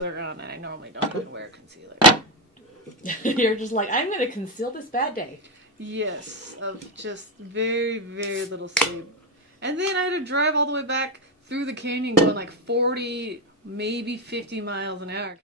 on, and I normally don't even wear concealer. You're just like, I'm going to conceal this bad day. Yes, of just very, very little sleep. And then I had to drive all the way back through the canyon going like 40, maybe 50 miles an hour.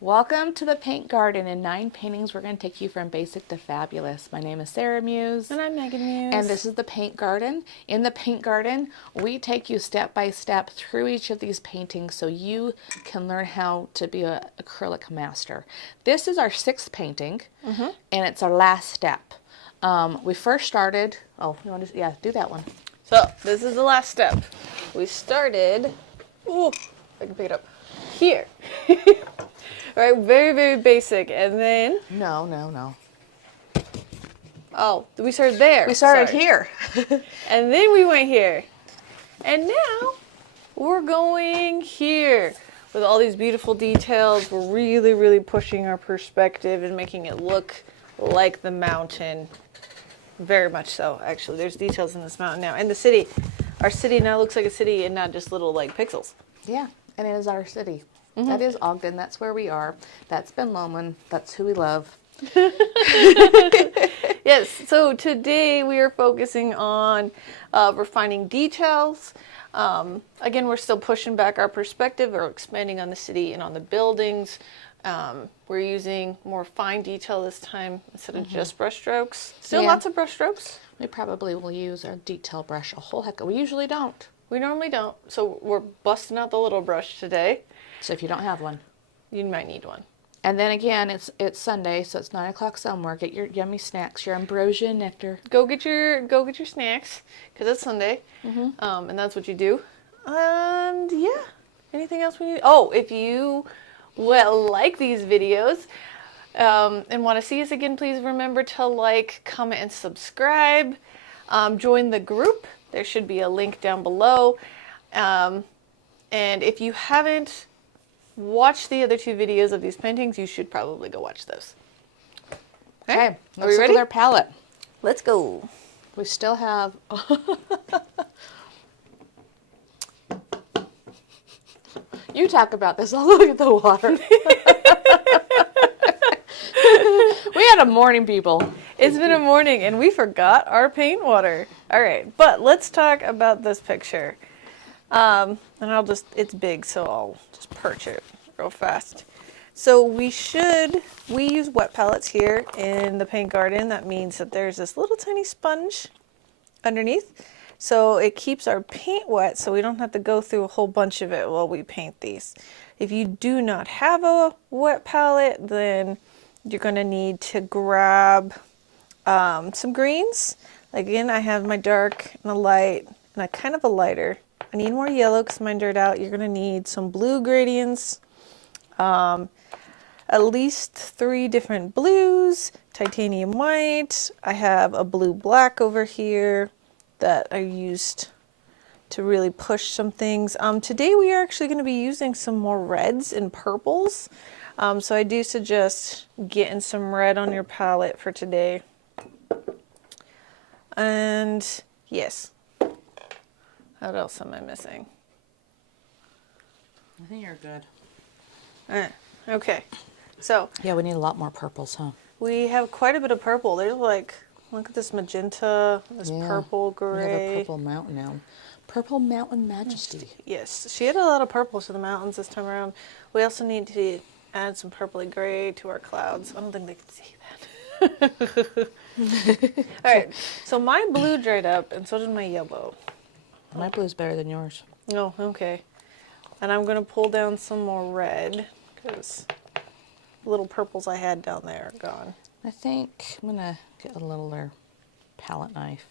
Welcome to the Paint Garden. In 9 paintings, we're going to take you from basic to fabulous. My name is Sarah Muse. And I'm Megan Muse. And this is the Paint Garden. In the Paint Garden, we take you step by step through each of these paintings so you can learn how to be an acrylic master. This is our 6th painting, and it's our last step. We first started, you want to, do that one. So, this is the last step. We started, I can pick it up, here. Right, very, very basic, and then... No. Oh, we started there. We started here. And then we went here. And now, we're going here. With all these beautiful details, we're really, really pushing our perspective and making it look like the mountain. Very much so, actually. There's details in this mountain now. And the city. Our city now looks like a city and not just little, like, pixels. Yeah, and it is our city. That is Ogden. That's where we are. That's Ben Lomond. That's who we love. Yes, so today we are focusing on refining details. Again, we're still pushing back our perspective or expanding on the city and on the buildings. We're using more fine detail this time instead of just brush strokes. Still lots of brush strokes. We probably will use our detail brush a whole heck. We usually don't. We normally don't. So we're busting out the little brush today. So if you don't have one, you might need one. And then again, it's Sunday, so it's 9 o'clock somewhere. Get your yummy snacks, your ambrosia and nectar. Go get your snacks because it's Sunday, and that's what you do. And yeah, anything else we need? Oh, if you like these videos and want to see us again, please remember to like, comment, and subscribe. Join the group. There should be a link down below. And if you haven't watched the other 2 videos of these paintings, you should probably go watch those. Okay, are we ready? Look at our palette. Let's go. We still have... You talk about this. I'll look at the water. We had a morning, people. It's been a morning, and we forgot our paint water. All right, but let's talk about this picture. And it's big, so I'll just perch it real fast. So we use wet palettes here in the Paint Garden. That means that there's this little tiny sponge underneath. So it keeps our paint wet so we don't have to go through a whole bunch of it while we paint these. If you do not have a wet palette, then you're going to need to grab some greens. Again, I have my dark and a light and a kind of a lighter. I need more yellow because mine dirt out. You're going to need some blue gradients, at least 3 different blues, titanium white. I have a blue black over here that I used to really push some things. Today we are actually going to be using some more reds and purples. So I do suggest getting some red on your palette for today. And yes. What else am I missing? I think you're good. Okay. So yeah, we need a lot more purples, huh? We have quite a bit of purple. There's like, look at this magenta, this purple, gray. We have a purple mountain now. Purple Mountain Majesty. Yes, she had a lot of purples to the mountains this time around. We also need to add some purpley gray to our clouds. I don't think they can see that. All right, so my blue dried up, and so did my yellow. My blue's better than yours. Oh, okay. And I'm going to pull down some more red, because the little purples I had down there are gone. I think I'm going to get a littler palette knife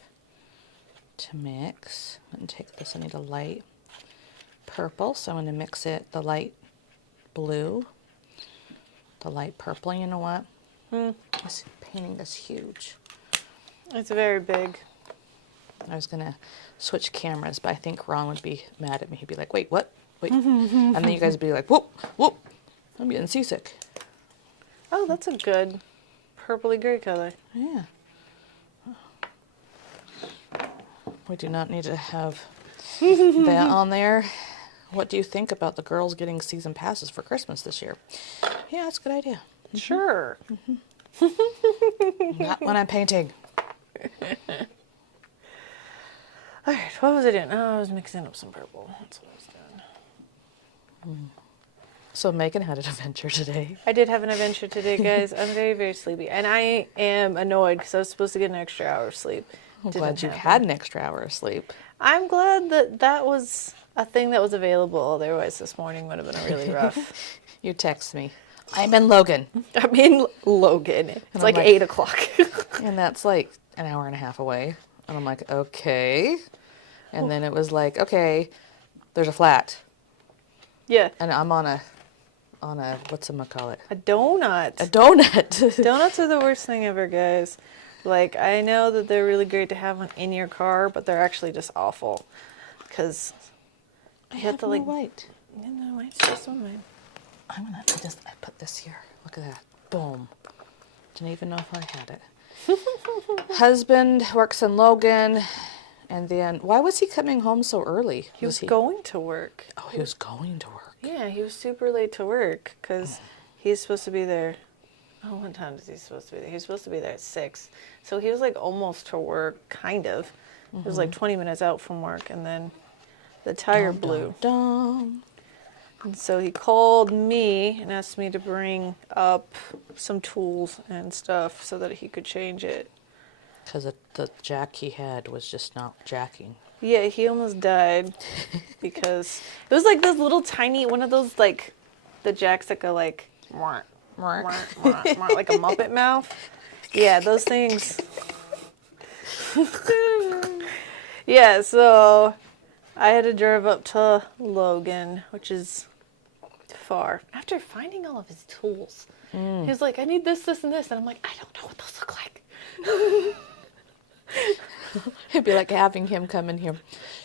to mix. And take this, I need a light purple, so I'm going to mix it, the light blue, the light purple. You know what? This painting is huge. It's very big. I was going to switch cameras, but I think Ron would be mad at me. He'd be like, wait, what? Wait. And then you guys would be like, whoop, whoop. I'm getting seasick. Oh, that's a good purpley gray color. Yeah. We do not need to have that on there. What do you think about the girls getting season passes for Christmas this year? Yeah, that's a good idea. Sure. Not when I'm painting. All right, what was I doing? Oh, I was mixing up some purple. That's what I was doing. So Megan had an adventure today. I did have an adventure today, guys. I'm very, very sleepy. And I am annoyed because I was supposed to get an extra hour of sleep. I'm Didn't glad you happen. had an extra hour of sleep. I'm glad that that was a thing that was available. Otherwise, this morning would have been really rough. You text me. I'm in Logan. I mean, Logan. It's I'm like like- 8 o'clock. And that's like an hour and a half away. And I'm like, okay. And then it was like, okay, there's a flat. Yeah. And I'm on a whatchamacallit? A donut. A donut. Donuts are the worst thing ever, guys. Like, I know that they're really great to have in your car, but they're actually just awful. Because you have to, like... light. No, it's just on mine. I put this here. Look at that. Boom. Didn't even know if I had it. Husband works in Logan. And then, why was he coming home so early? He was going to work. Oh, he was going to work. Yeah, he was super late to work because he's supposed to be there. Oh, what time is he supposed to be there? He was supposed to be there at 6. So he was like almost to work, kind of. It was like 20 minutes out from work, and then the tire blew. Dum. And so he called me and asked me to bring up some tools and stuff so that he could change it. Because the jack he had was just not jacking. Yeah, he almost died because it was like this little tiny one of those, like the jacks that go like mwah, mwah, mwah, mwah, like a Muppet mouth. Yeah, those things. Yeah, so I had to drive up to Logan, which is far. After finding all of his tools, he was like, I need this, this, and this. And I'm like, I don't know what those look like. It'd be like having him come in here.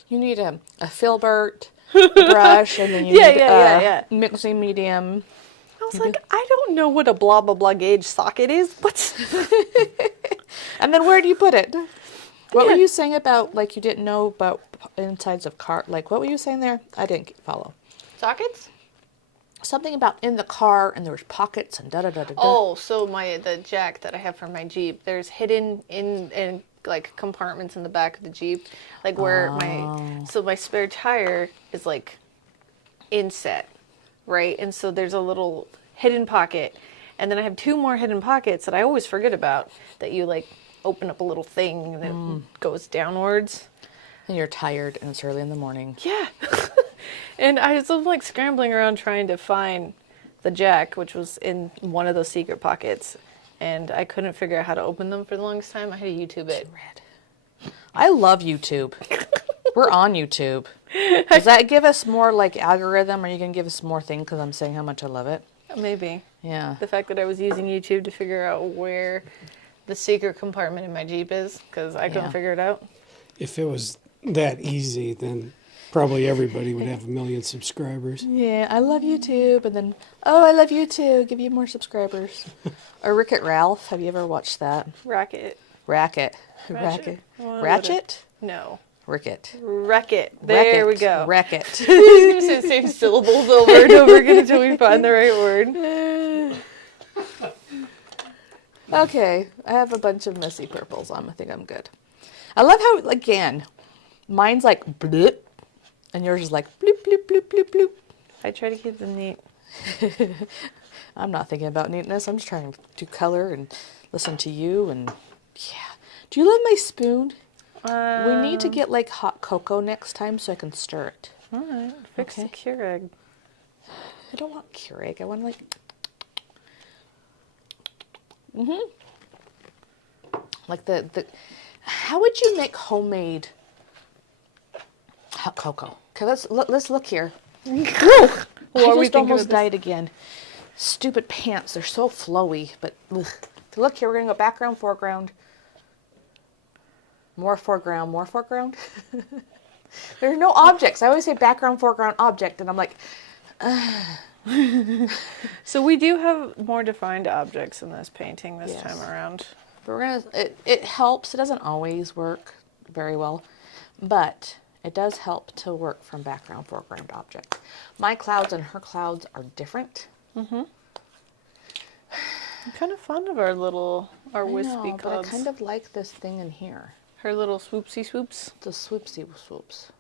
You need a filbert, a brush, and then you need a mixing medium. I was like, I don't know what a blah, blah, blah gauge socket is. What? And then where do you put it? What were you saying about, like, you didn't know about insides of car? Like, what were you saying there? I didn't follow. Sockets? Something about in the car, and there was pockets and da-da-da-da-da. Oh, so the jack that I have for my Jeep, there's hidden in like compartments in the back of the Jeep, like where my spare tire is like inset, right? And so there's a little hidden pocket, and then I have 2 more hidden pockets that I always forget about, that you like open up a little thing and it goes downwards. And you're tired, and it's early in the morning. Yeah. And I was like scrambling around trying to find the jack, which was in one of those secret pockets. And I couldn't figure out how to open them for the longest time. I had to YouTube it. I love YouTube. We're on YouTube. Does that give us more like algorithm? Or are you going to give us more thing because I'm saying how much I love it? Maybe. Yeah. The fact that I was using YouTube to figure out where the secret compartment in my Jeep is, because I couldn't figure it out. If it was that easy, then probably everybody would have 1 million subscribers. Yeah, I love YouTube. And then, oh, I love you too. Give you more subscribers. Or Rick-It Ralph. Have you ever watched that? Racket. Ratchet. No. Rick-It. Wreck-It. There we go. Wreck-It. We're going to say the same syllables over and over again until we find the right word. Okay, I have a bunch of messy purples on. I think I'm good. I love how, again, mine's like blip, and yours is like bloop, bloop, bloop, bloop, bloop. I try to keep them neat. I'm not thinking about neatness. I'm just trying to color and listen to you. And yeah. Do you love my spoon? We need to get like hot cocoa next time so I can stir it. All right. Fix the Keurig. I don't want Keurig. I want like... Like the... How would you make homemade hot cocoa? Okay, let's look here. I just almost died again. Stupid pants. They're so flowy, but ugh. Look here, we're going to go background, foreground. More foreground, more foreground. There's no objects. I always say background, foreground, object, and I'm like... So we do have more defined objects in this painting this time around. But we're gonna. It helps. It doesn't always work very well, but it does help to work from background, foreground, object. My clouds and her clouds are different. I'm kind of fond of our wispy clouds. But I kind of like this thing in here. Her little swoopsy swoops. The swoopsy swoops.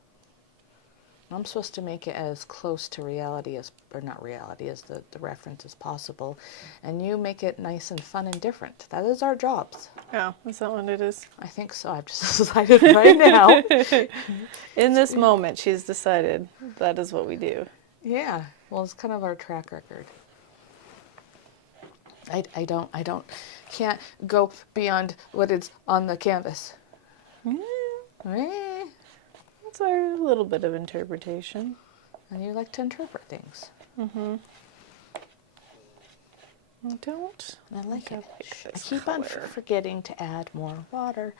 I'm supposed to make it as close to reality as, or not reality, as the reference as possible. And you make it nice and fun and different. That is our jobs. Oh, is that what it is? I think so. I've just decided right now. In this moment, she's decided that is what we do. Yeah. Well, it's kind of our track record. Can't go beyond what is on the canvas. Eh. That's our little bit of interpretation. And you like to interpret things. Mm-hmm. I don't. I like it. I this keep on color. forgetting to add more water.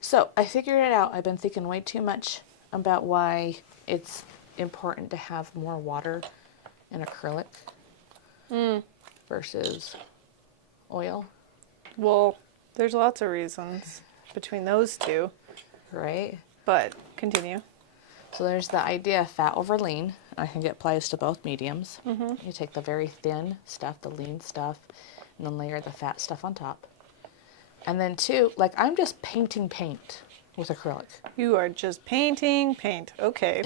So I figured it out. I've been thinking way too much about why it's important to have more water in acrylic versus oil. Well, there's lots of reasons between those two, Right? but continue. So there's the idea of fat over lean. I think it applies to both mediums. You take the very thin stuff, the lean stuff, and then layer the fat stuff on top. And then two, like I'm just painting paint with acrylic. You are just painting paint. Okay.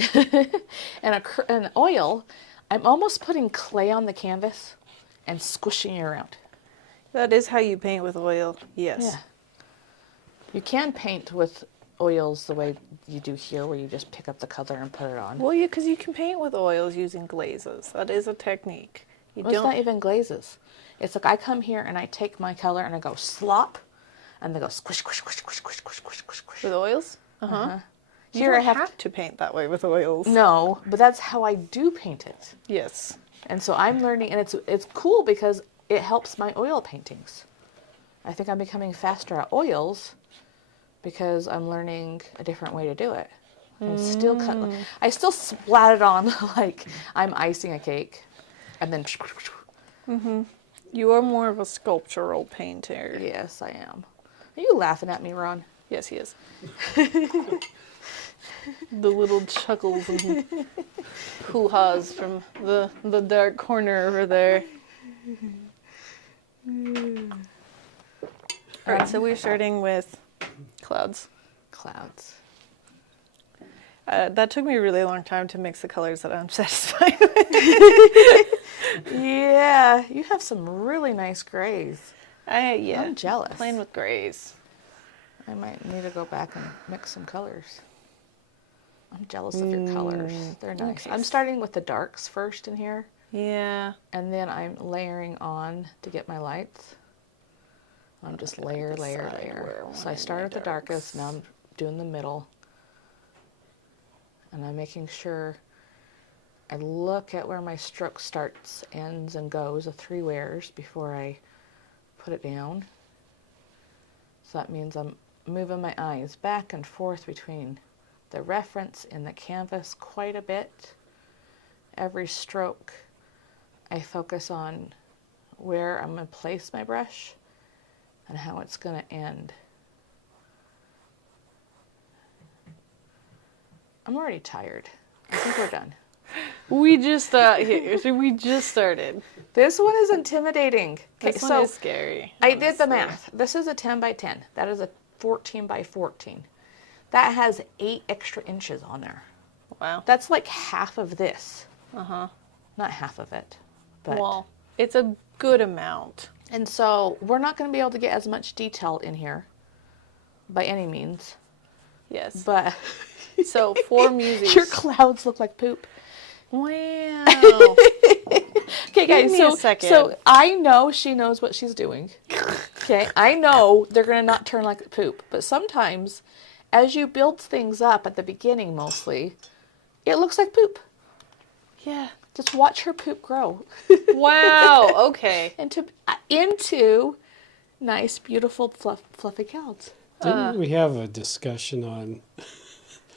And oil, I'm almost putting clay on the canvas and squishing it around. That is how you paint with oil. Yes. Yeah. You can paint with oils the way you do here, where you just pick up the color and put it on. Well, because you can paint with oils using glazes. That is a technique. You Well, it's not even glazes. It's like I come here and I take my color and I go slop, and they go squish, squish, squish, squish, squish, squish, squish, squish, squish. with oils. You Here I don't have have to paint that way with oils. No, but that's how I do paint it. Yes. And so I'm learning, and it's cool because it helps my oil paintings. I think I'm becoming faster at oils because I'm learning a different way to do it. I still splat it on like I'm icing a cake, and then. You are more of a sculptural painter. Yes, I am. Are you laughing at me, Ron? Yes, he is. The little chuckles and hoo-ha's from the dark corner over there. All right, so we're starting with clouds. Clouds. That took me a really long time to mix the colors that I'm satisfied with. Yeah, you have some really nice grays. Yeah, I'm jealous. Playing with grays. I might need to go back and mix some colors. I'm jealous of your colors. They're nice. okay. I'm starting with the darks first in here, Yeah. and then I'm layering on to get my lights. I'm just layer. decide where I So I want started my with the darkest, darks. now I'm doing the middle. And I'm making sure I look at where my stroke starts, ends, and goes, the three wears, before I put it down. So that means I'm moving my eyes back and forth between the reference and the canvas quite a bit. Every stroke, I focus on where I'm going to place my brush and how it's going to end. I'm already tired. I think we're done. We just started. This one is intimidating. Okay, This so one is scary. I did the honestly. math. This is a 10 by 10. That is a 14 by 14. That has 8 extra inches on there. Wow. That's like half of this. Uh-huh. Not half of it, but. Well, it's a good amount. And so we're not going to be able to get as much detail in here by any means. Yes. But So 4 muses. your clouds look like poop. Wow. Okay, guys, me a second. so I know she knows what she's doing. Okay, I know they're going to not turn like poop, but sometimes as you build things up at the beginning mostly, it looks like poop. Yeah. Just watch her poop grow Wow. Okay. into nice, beautiful, fluffy clouds. Didn't we have a discussion on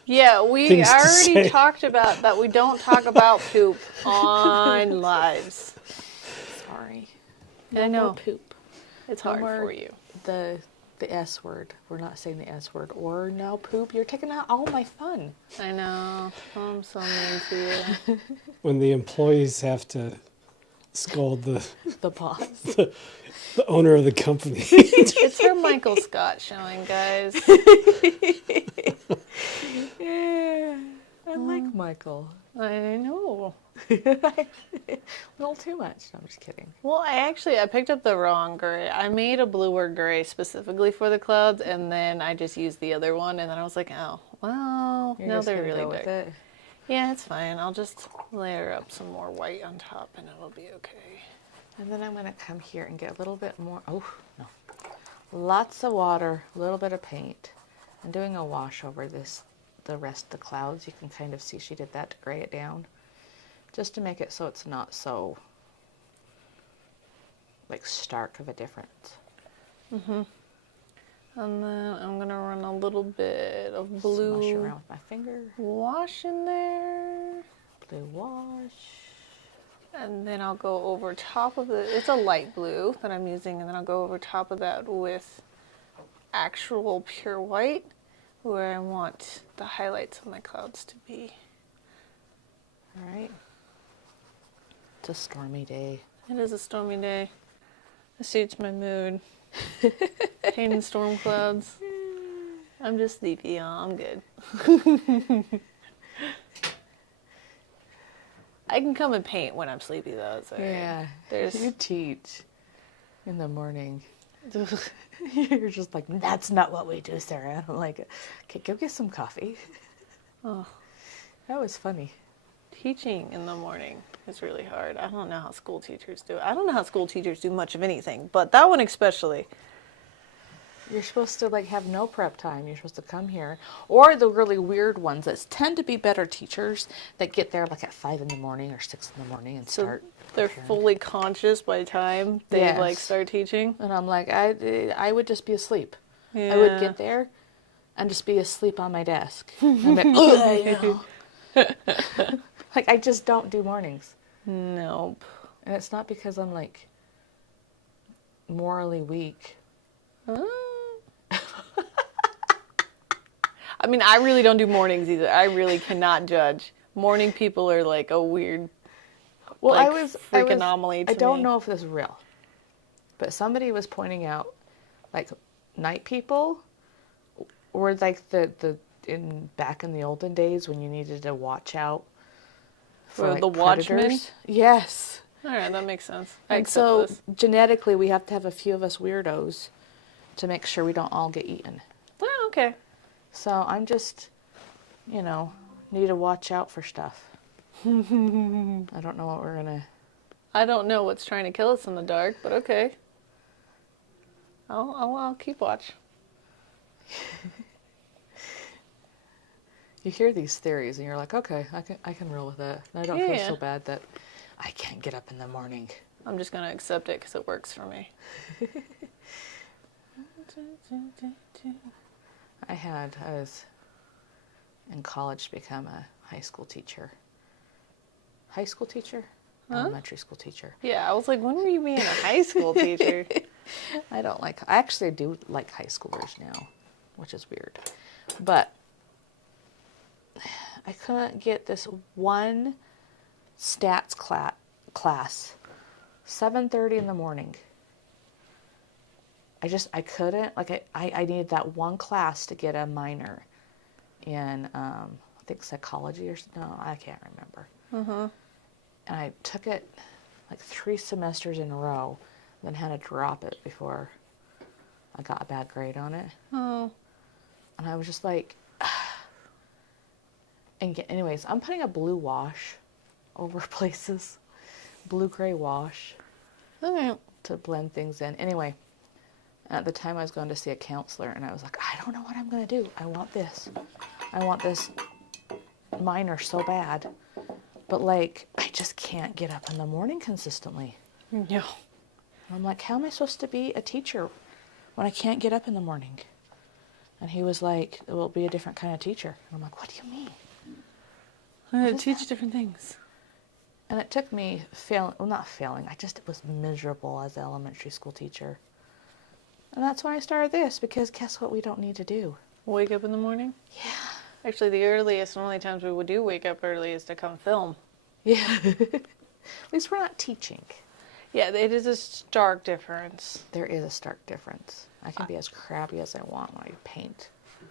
Yeah, we Things to already say. talked about that we don't talk about poop on lives. Sorry. I know. More poop. It's hard more- for you. The S word. We're not saying the S word. Or no poop. You're taking out all my fun. I know. I'm so mean to you. when the employees have to scold the The boss. the owner of the company? It's her Michael Scott showing, guys. Yeah. I like Michael. I know. A little too much. No, I'm just kidding. Well, I picked up the wrong gray. I made a bluer gray specifically for the clouds, and then I just used the other one, and then I was like, oh, well, You're no, just they're gonna really go with dark. it. Yeah, it's fine. I'll just layer up some more white on top, and it'll be okay. And then I'm gonna come here and get a little bit more. Oh no, lots of water, a little bit of paint. I'm doing a wash over the rest of the clouds. You can kind of see she did that to gray it down, just to make it so it's not so like stark of a difference. And then I'm gonna run a little bit of Smush blue around with my finger. wash in there. Blue wash. And then I'll go over top of it's a light blue that I'm using, and then I'll go over top of that with actual pure white, where I want the highlights of my clouds to be. All right. It's a stormy day. It is a stormy day. It suits my mood. Painting storm clouds. I'm just sleepy, y'all. I'm good. I can come and paint when I'm sleepy, though. It's all right. Yeah. There's You teach in the morning. You're just like, that's not what we do, Sarah. I'm like, okay, go get some coffee. Oh. That was funny. Teaching in the morning is really hard. I don't know how school teachers do it. I don't know how school teachers do much of anything, but that one especially. You're supposed to like have no prep time. You're supposed to come here. Or the really weird ones that tend to be better teachers that get there like at 5 in the morning or 6 in the morning and So start. they're preparing. fully conscious by the time they Yes. like start teaching. And I'm like, I would just be asleep. Yeah. I would get there and just be asleep on my desk. I'm like, "Ugh, I know." Like, I just don't do mornings. Nope. And it's not because I'm like morally weak. I mean, I really don't do mornings either. I really cannot judge. Morning people are like a weird, Well, like, freak anomaly to I don't me. know if this is real, but somebody was pointing out, like, night people were like back in the olden days when you needed to watch out For like, the watchmen? predators. Yes. All right, that makes sense. I And accept so this. genetically, we have to have a few of us weirdos to make sure we don't all get eaten. Oh, okay. So I'm just, need to watch out for stuff. I don't know what we're gonna. I don't know what's trying to kill us in the dark, but okay. I'll keep watch. You hear these theories and you're like, okay, I can roll with that. And I don't feel Yeah. so bad that I can't get up in the morning. I'm just gonna accept it because it works for me. I was in college to become a high school teacher. High school teacher? Elementary school teacher. Yeah, I was like, when were you being a high school teacher? I actually do like high schoolers now, which is weird. But I couldn't get this one stats class, 7:30 in the morning. I couldn't, like, I needed that one class to get a minor in, I think psychology or something. No, I can't remember. And I took it like 3 semesters in a row, then had to drop it before I got a bad grade on it. Oh. And I was just like, anyways, I'm putting a blue wash over places, blue-gray wash Okay. to blend things in. Anyway, at the time I was going to see a counselor, and I was like, I don't know what I'm going to do. I want this minor so bad. But, like, I just can't get up in the morning consistently. No. I'm like, how am I supposed to be a teacher when I can't get up in the morning? And he was like, it will be a different kind of teacher. And I'm like, what do you mean? I teach different things. And it took me not failing, I just was miserable as an elementary school teacher. And that's why I started this, because guess what we don't need to do? Wake up in the morning? Yeah. Actually, the earliest and only times we would do wake up early is to come film. Yeah. At least we're not teaching. Yeah, it is a stark difference. There is a stark difference. I can be as crabby as I want when I paint.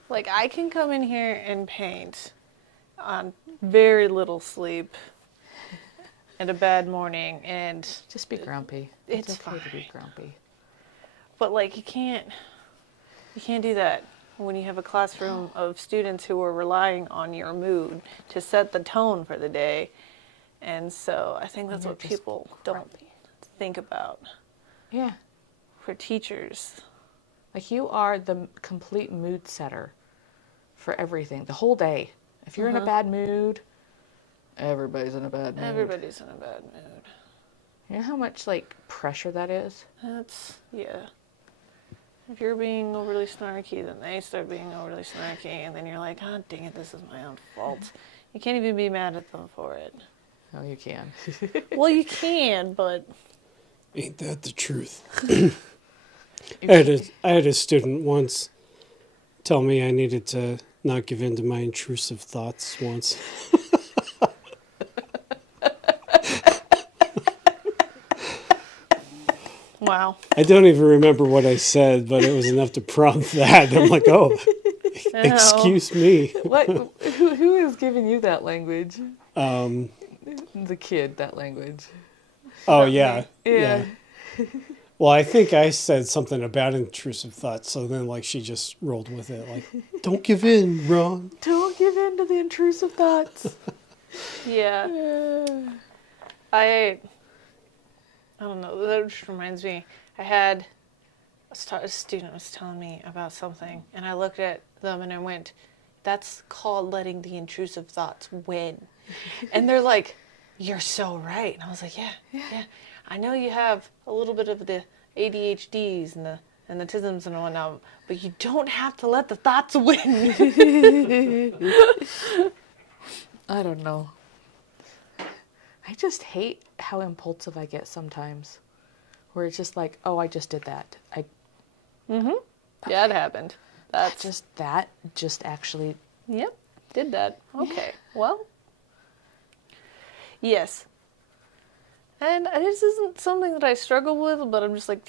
Like, I can come in here and paint on very little sleep and a bad morning, and Just be grumpy. It's okay to be fine. grumpy. but like you can't do that when you have a classroom of students who are relying on your mood to set the tone for the day. And so I think that's you're what just people don't grumpy. think about Yeah. for teachers. Like you are the complete mood setter for everything, the whole day. If you're in a bad mood, everybody's in a bad mood. Everybody's in a bad mood. You know how much like pressure that is? Yeah. If you're being overly snarky, then they start being overly snarky, and then you're like, oh, dang it, this is my own fault. You can't even be mad at them for it. Oh, you can. Well, you can, but Ain't that the truth? I had a student once tell me I needed to not give in to my intrusive thoughts once. wow. I don't even remember what I said, but it was enough to prompt that. I'm like, oh, excuse me. What? Who is giving you that language? Um, The kid, that language. oh, yeah. Yeah. Well, I think I said something about intrusive thoughts, so then like she just rolled with it. Like, don't give in, Ron. Don't give in to the intrusive thoughts. Yeah. I don't know. That just reminds me. A student was telling me about something, and I looked at them and I went, "That's called letting the intrusive thoughts win." And they're like, "You're so right." And I was like, "Yeah. I know you have a little bit of the ADHDs and the tisms and whatnot, but you don't have to let the thoughts win." I don't know. I just hate how impulsive I get sometimes. Where it's just like, oh, I just did that. Yeah, it happened. That's That just actually. Yep, did that. Okay, well. Yes. And this isn't something that I struggle with, but I'm just like,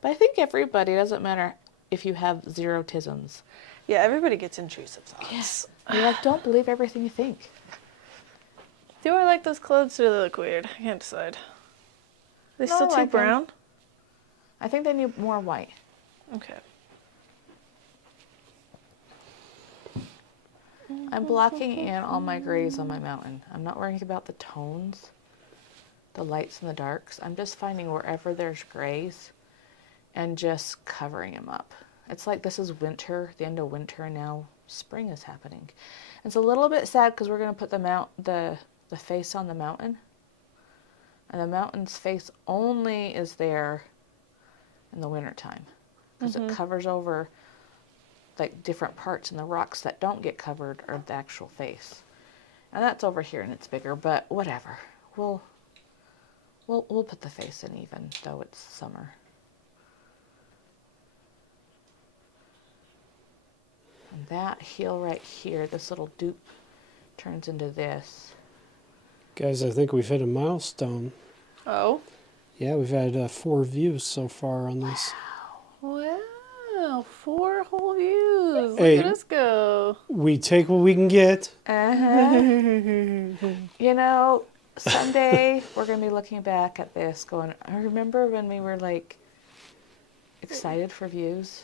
But I think everybody, doesn't matter if you have zero tisms. yeah, everybody gets intrusive thoughts. You're like, don't believe everything you think. Do I like those clothes or do they look weird? I can't decide. They No, still I too like 'em. brown? I think they need more white. Okay. I'm blocking in all my grays on my mountain. I'm not worrying about the tones, the lights and the darks. I'm just finding wherever there's grays and just covering them up. It's like this is winter, the end of winter, and now spring is happening. It's a little bit sad because we're going to put the face on the mountain. And the mountain's face only is there in the wintertime because it covers over like different parts in the rocks that don't get covered are the actual face. And that's over here and it's bigger, but whatever. We'll put the face in even though it's summer. And that heel right here, this little dupe turns into this. Guys, I think we've hit a milestone. Oh. Yeah, we've had 4 views so far on this. Wow, 4 whole views. Hey. Look at us go. We take what we can get. You know, someday we're going to be looking back at this going, I remember when we were like excited for views.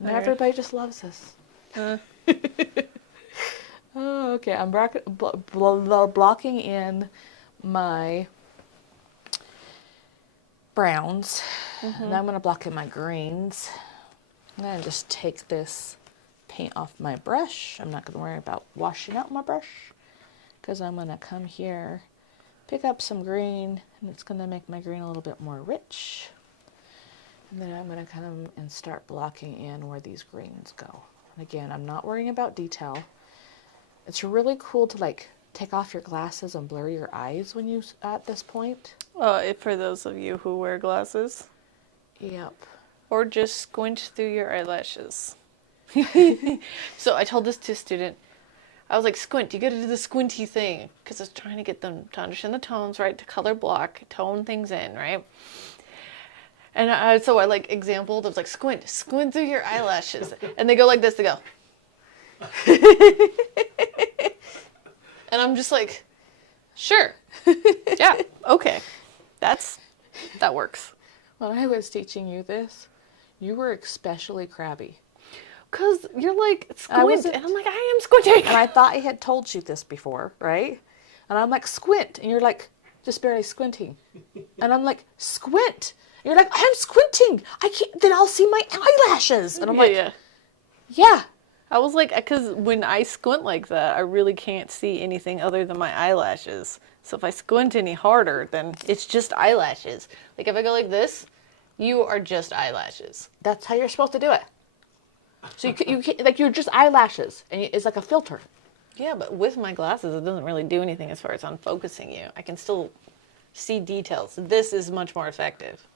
Now Alright. everybody just loves us. Oh, okay. I'm blocking in my browns. And I'm going to block in my greens. I'm going to just take this paint off my brush. I'm not going to worry about washing out my brush because I'm going to come here, pick up some green, and it's going to make my green a little bit more rich. And then I'm going to come and start blocking in where these greens go. And again, I'm not worrying about detail. It's really cool to like take off your glasses and blur your eyes when you at this point. For those of you who wear glasses. Yep. Or just squint through your eyelashes. So I told this to a student. I was like, squint, you gotta do the squinty thing. Because I was trying to get them to understand the tones, right? To color block, tone things in, right? And so I like exampled. I was like, squint through your eyelashes. And they go like this, they go. And I'm just like, sure. Yeah, okay. That works. When I was teaching you this, you were especially crabby. Because you're like, I squint. wasn't- And I'm like, I am squinting. And I thought I had told you this before, right? And I'm like, squint. And you're like, just barely squinting. And I'm like, squint. And you're like, I'm squinting. I can't, then I'll see my eyelashes. And I'm like, yeah. I was like, because when I squint like that, I really can't see anything other than my eyelashes. So if I squint any harder, then it's just eyelashes. Like if I go like this, you are just eyelashes. That's how you're supposed to do it. So you can't, like, you're just eyelashes. And it's like a filter. Yeah, but with my glasses, it doesn't really do anything as far as unfocusing you. I can still see details. This is much more effective.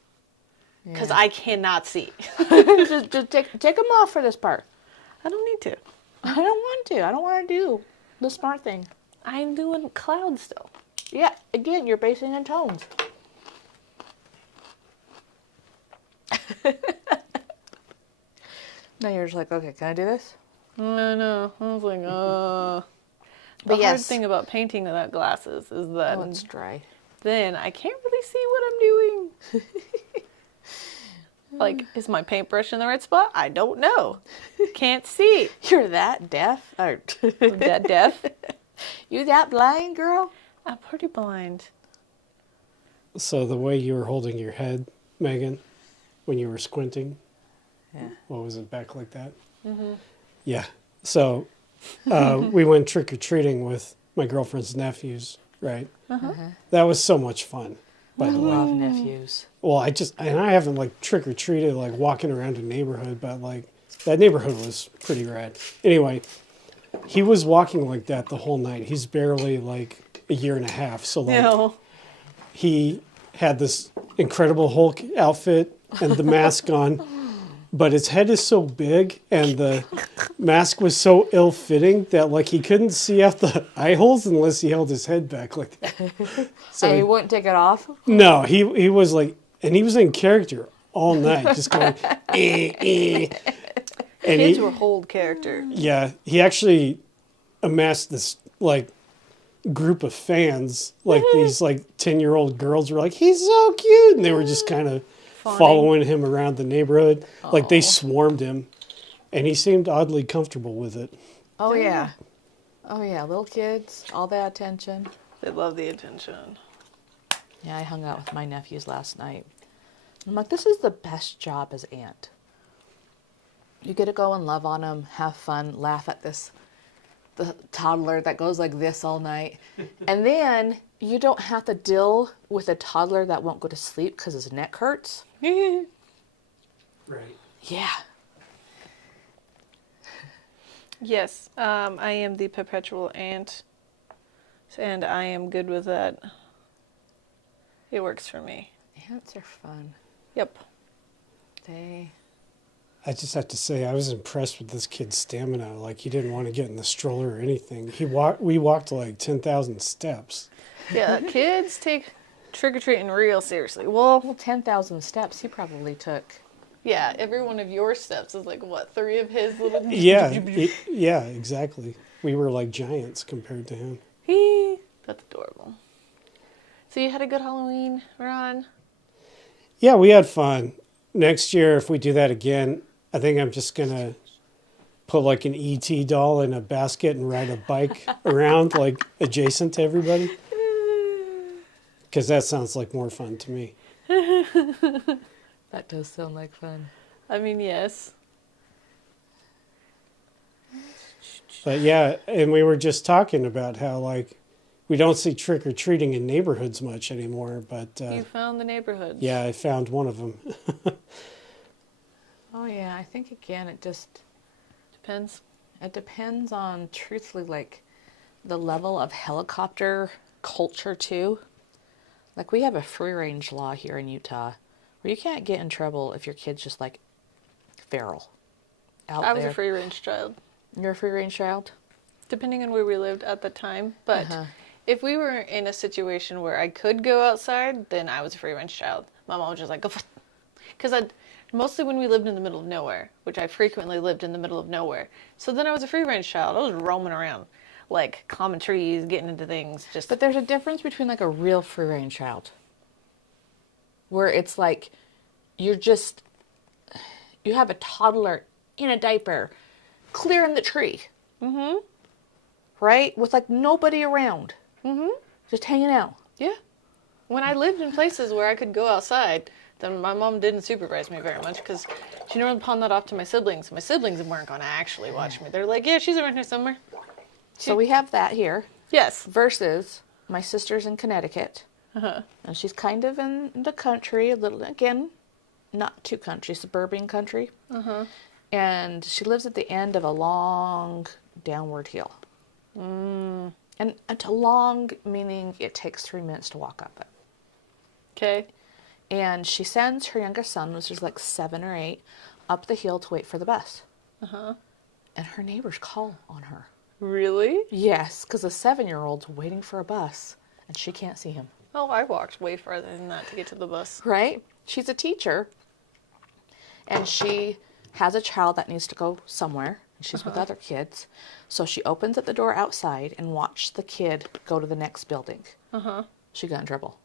Because I cannot see. just take them off for this part. I don't need to. I don't want to. I don't want to do the smart thing. I'm doing cloud still. Yeah, again, you're basing in tones. Now you're just like, okay, can I do this? No. I was like, The But hard yes. thing about painting without glasses is that Oh, it's dry. then I can't really see what I'm doing. Like, is my paintbrush in the right spot? I don't know. Can't see. You're that deaf? Or I'm that deaf. you that blind, girl? I'm pretty blind. So the way you were holding your head, Megan, when you were squinting, Yeah. what was it, back like that? Mm-hmm. Yeah. So we went trick-or-treating with my girlfriend's nephews, right? That was so much fun, by the way. Love nephews. Well, I haven't like trick-or-treated, like walking around a neighborhood, but like that neighborhood was pretty rad. Anyway, he was walking like that the whole night. He's barely like a year and a half. So like No. he had this Incredible Hulk outfit and the mask on, but his head is so big and the mask was so ill-fitting that like he couldn't see out the eye holes unless he held his head back like that. So And he wouldn't take it off? no, he was like, and he was in character all night, just going, eh. And Kids were hold character. yeah, he actually amassed this like group of fans, like these like 10-year-old girls were like, he's so cute, and they were just kind of following him around the neighborhood, like they swarmed him, and he seemed oddly comfortable with it. Oh, yeah. Oh, yeah. Little kids, all that attention. They love the attention. Yeah, I hung out with my nephews last night. I'm like, this is the best job as aunt. You get to go and love on them, have fun, laugh at the toddler that goes like this all night. And then you don't have to deal with a toddler that won't go to sleep because his neck hurts. Right. Yeah. Yes, I am the perpetual aunt, and I am good with that. It works for me. Ants are fun. Yep. I just have to say, I was impressed with this kid's stamina. Like, he didn't want to get in the stroller or anything. We walked like 10,000 steps. Yeah, kids take trick-or-treating real seriously. Well, 10,000 steps he probably took. yeah, every one of your steps is like, what, 3 of his little... Yeah, yeah, exactly. We were like giants compared to him. That's adorable. So you had a good Halloween, Ron? Yeah, we had fun. Next year, if we do that again, I think I'm just going to put like an ET doll in a basket and ride a bike around like adjacent to everybody. Because that sounds like more fun to me. That does sound like fun. I mean, yes. But yeah, and we were just talking about how like we don't see trick-or-treating in neighborhoods much anymore. But You found the neighborhood. yeah, I found one of them. Oh, yeah. I think, again, it Depends. depends on, truthfully, like, the level of helicopter culture, too. Like, we have a free-range law here in Utah where you can't get in trouble if your kid's just, like, feral out I was there. a free-range child, You're a free-range child? depending on where we lived at the time. But if we were in a situation where I could go outside, then I was a free-range child. My mom was just like, go. Because mostly when we lived in the middle of nowhere, which I frequently lived in the middle of nowhere. So then I was a free-range child. I was roaming around. like common trees, getting into things. Just But there's a difference between like a real free range child, where it's like you have a toddler in a diaper clearing the tree. Mm-hmm. Right? With like nobody around. Mm-hmm. Just hanging out. yeah. When I lived in places where I could go outside, then my mom didn't supervise me very much because she normally pawned that off to my siblings. My siblings weren't going to actually watch me. They're like, yeah, she's around here somewhere. So we have that here. Yes. Versus my sister's in Connecticut. Uh-huh. And she's kind of in the country, a little, again, not too country, suburban country. Uh-huh. And she lives at the end of a long downward hill. Mm. And it's a long, meaning it takes 3 minutes to walk up it. Okay. And she sends her youngest son, which is like 7 or 8, up the hill to wait for the bus. Uh-huh. And her neighbors call on her. Really? Yes, because a 7-year-old's waiting for a bus, and she can't see him. Oh, I walked way farther than that to get to the bus. Right? She's a teacher, and she has a child that needs to go somewhere, and she's with other kids. So she opens up the door outside and watched the kid go to the next building. Uh-huh. She got in trouble.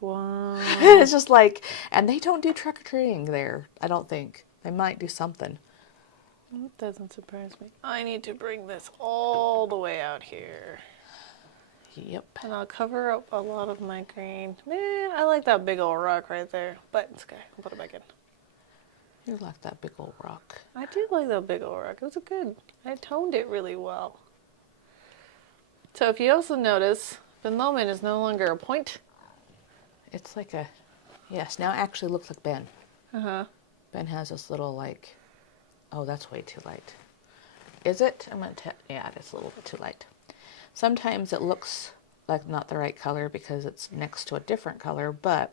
Wow. It's just like, and they don't do trick-or-treating there, I don't think. They might do something. That doesn't surprise me. I need to bring this all the way out here. Yep. And I'll cover up a lot of my green. Man, I like that big old rock right there. But it's okay. I'll put it back in. You like that big old rock. I do like that big old rock. It was good. I toned it really well. So if you also notice, the moment is no longer a point. It's like a, yes, now it actually looks like Ben. Uh-huh. Ben has this little like, oh, that's way too light. Is it? I'm going to, yeah, it's a little bit too light. Sometimes it looks like not the right color because it's next to a different color, but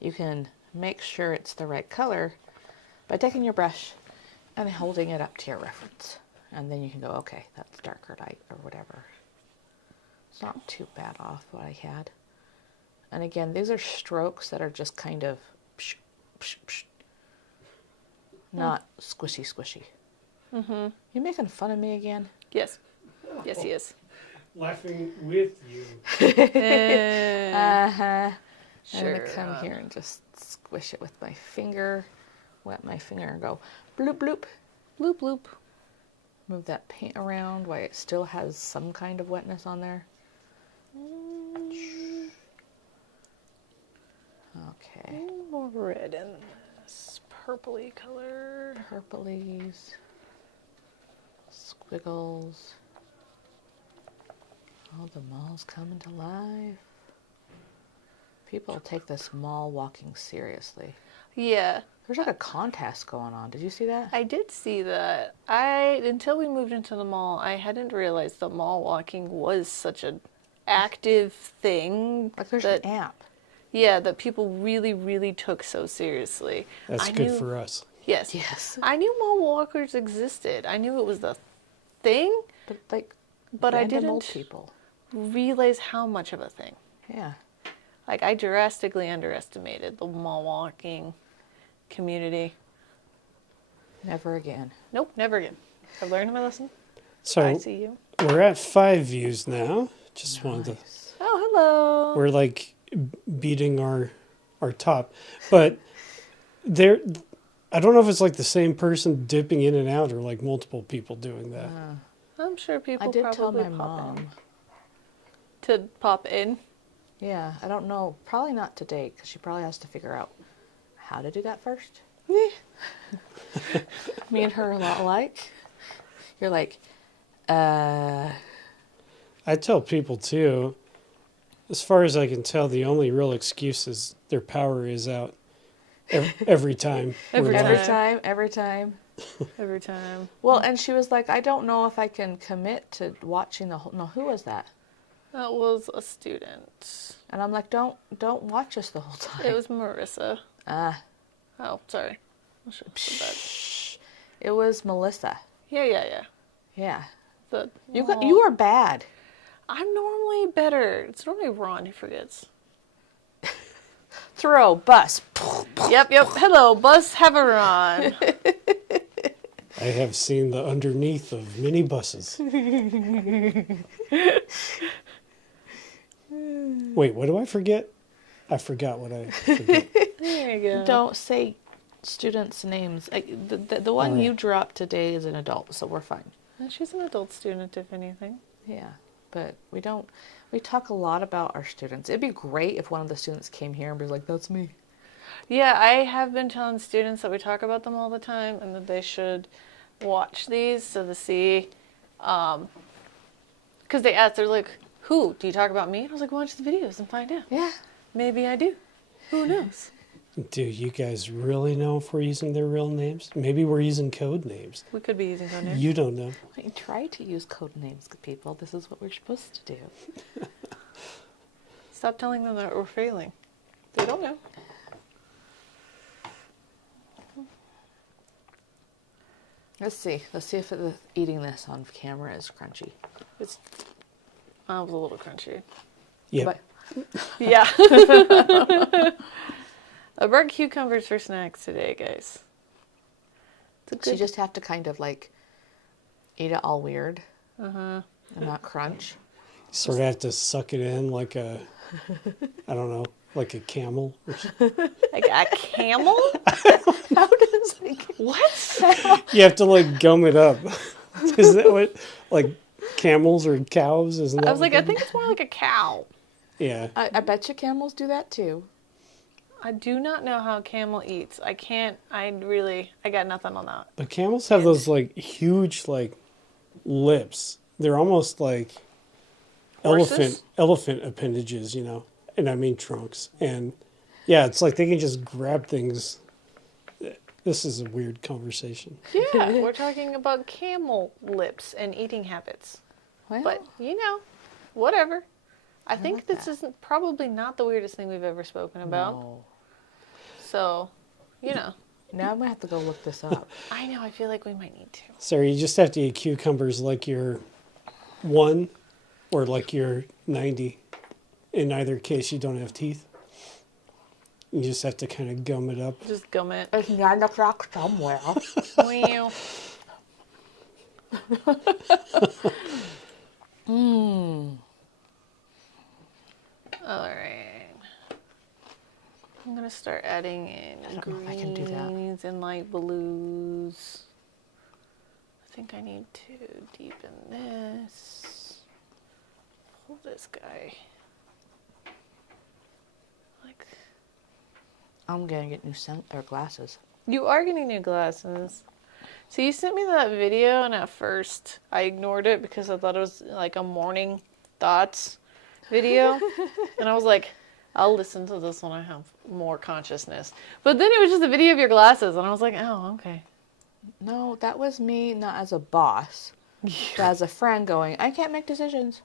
you can make sure it's the right color by taking your brush and holding it up to your reference. And then you can go, okay, that's darker light or whatever. It's not too bad off what I had. And again, these are strokes that are just kind of psh, psh, psh, not squishy, squishy. Mm-hmm. You making fun of me again? Yes. Yes, he is. Laughing with you. Uh-huh. I'm Sure. gonna come here and just squish it with my finger. Wet my finger and go bloop, bloop, bloop, bloop. Move that paint around while it still has some kind of wetness on there. Okay. More red in this purpley color. Purplies. Squiggles. Oh, the mall's coming to life. People take this mall walking seriously. Yeah, There's like a contest going on. Did you see that? I did see that. Until we moved into the mall, I hadn't realized that mall walking was such an active thing. Like there's that, an app. Yeah, that people really, really took so seriously. That's good for us. Yes. Yes. I knew mall walkers existed. I knew it was the thing, But like, but I random old didn't people. realize how much of a thing. Yeah. Like, I drastically underestimated the mall walking community. Never again. Nope, never again. I've learned my lesson. So I see you. we're at 5 views now. Just wanted to. Nice. Oh, hello. We're like beating our top, but there. I don't know if it's like the same person dipping in and out or like multiple people doing that. I'm sure people I did probably tell my pop mom. in. To pop in. Yeah, I don't know. Probably not today because she probably has to figure out how to do that first. Me and her are a lot alike. You're like, I tell people too, as far as I can tell, the only real excuse is their power is out every time. Every we're time. live. every time. Every time. Well, and she was like, I don't know if I can commit to watching the whole. No, who was that? That was a student. And I'm like, don't watch us the whole time. It was Marissa. Ah, Oh, sorry. I should have said that. shh. It was Melissa. Yeah. Yeah. The, You are bad. I'm normally better. It's normally Ron who forgets. Throw bus. Yep. Hello, bus Haveron. I have seen the underneath of many buses. Wait, what do I forget? I forgot what I forget. There you go. Don't say students' names. The one Oh, yeah. you dropped today is an adult, so we're fine. She's an adult student, if anything. Yeah, but we talk a lot about our students. It'd be great if one of the students came here and was like, that's me. Yeah, I have been telling students that we talk about them all the time and that they should watch these so to see, because they asked, they're like, who? Do you talk about me? And I was like, watch the videos and find out. Yeah. Maybe I do. Who knows? Do you guys really know if we're using their real names? Maybe we're using code names. We could be using code names. You don't know. We try to use code names, people. This is what we're supposed to do. Stop telling them that we're failing. They don't know. Let's see. Let's see if eating this on camera is crunchy. It's, I was a little crunchy. Yeah. But Yeah. I brought cucumbers for snacks today, guys. It's a so you good. just have to kind of like eat it all weird Uh-huh. and not crunch. Sort of have to suck it in like a, I don't know, like a camel. Or something. Like a camel? How does it get... What? You have to like gum it up. Is that what, like camels or cows? Isn't that I was like, what I they think it's more like a cow. do? Yeah. I bet you camels do that too. I do not know how a camel eats. I can't, I got nothing on that. But camels have those like huge like lips. They're almost like Horses? elephant appendages, you know. And I mean trunks. And yeah, it's like they can just grab things. This is a weird conversation. Yeah, we're talking about camel lips and eating habits. Well, But, you know, whatever. I think like this that. isn't probably not the weirdest thing we've ever spoken about. no. So, you know. Now I'm gonna have to go look this up. I know, I feel like we might need to. Sorry, you just have to eat cucumbers like you're 1 or like you're 90. In either case, you don't have teeth. You just have to kind of gum it up. Just gum it. It's 9 o'clock somewhere. Wow. Alright. I'm gonna start adding in don't know if I can do that. greens and light blues. I think I need to deepen this. Pull this guy. Like, I'm gonna get new glasses. you are getting new glasses. So you sent me that video, and at first I ignored it because I thought it was like a morning thoughts video. And I was like, I'll listen to this when I have more consciousness. But then it was just a video of your glasses, and I was like, oh, okay. No, that was me not as a boss, but as a friend going, I can't make decisions.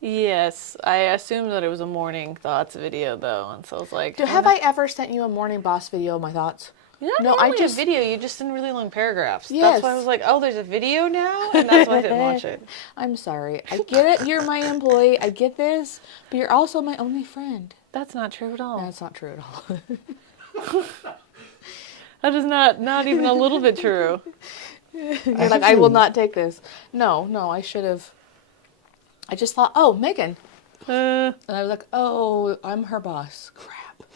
Yes, I assumed that it was a morning thoughts video, though, and so I was like, Have I ever sent you a morning boss video of my thoughts? Not No, I really just- a video. You just send really long paragraphs. Yes. That's why I was like, oh, there's a video now, and that's why I didn't watch it. I'm sorry. I get it. You're my employee. I get this, but you're also my only friend. That's not true at all. That's not true at all. That is not even a little bit true. You're like, I will not take this. No, I should have. I just thought, oh, Megan. And I was like, oh, I'm her boss. Crap.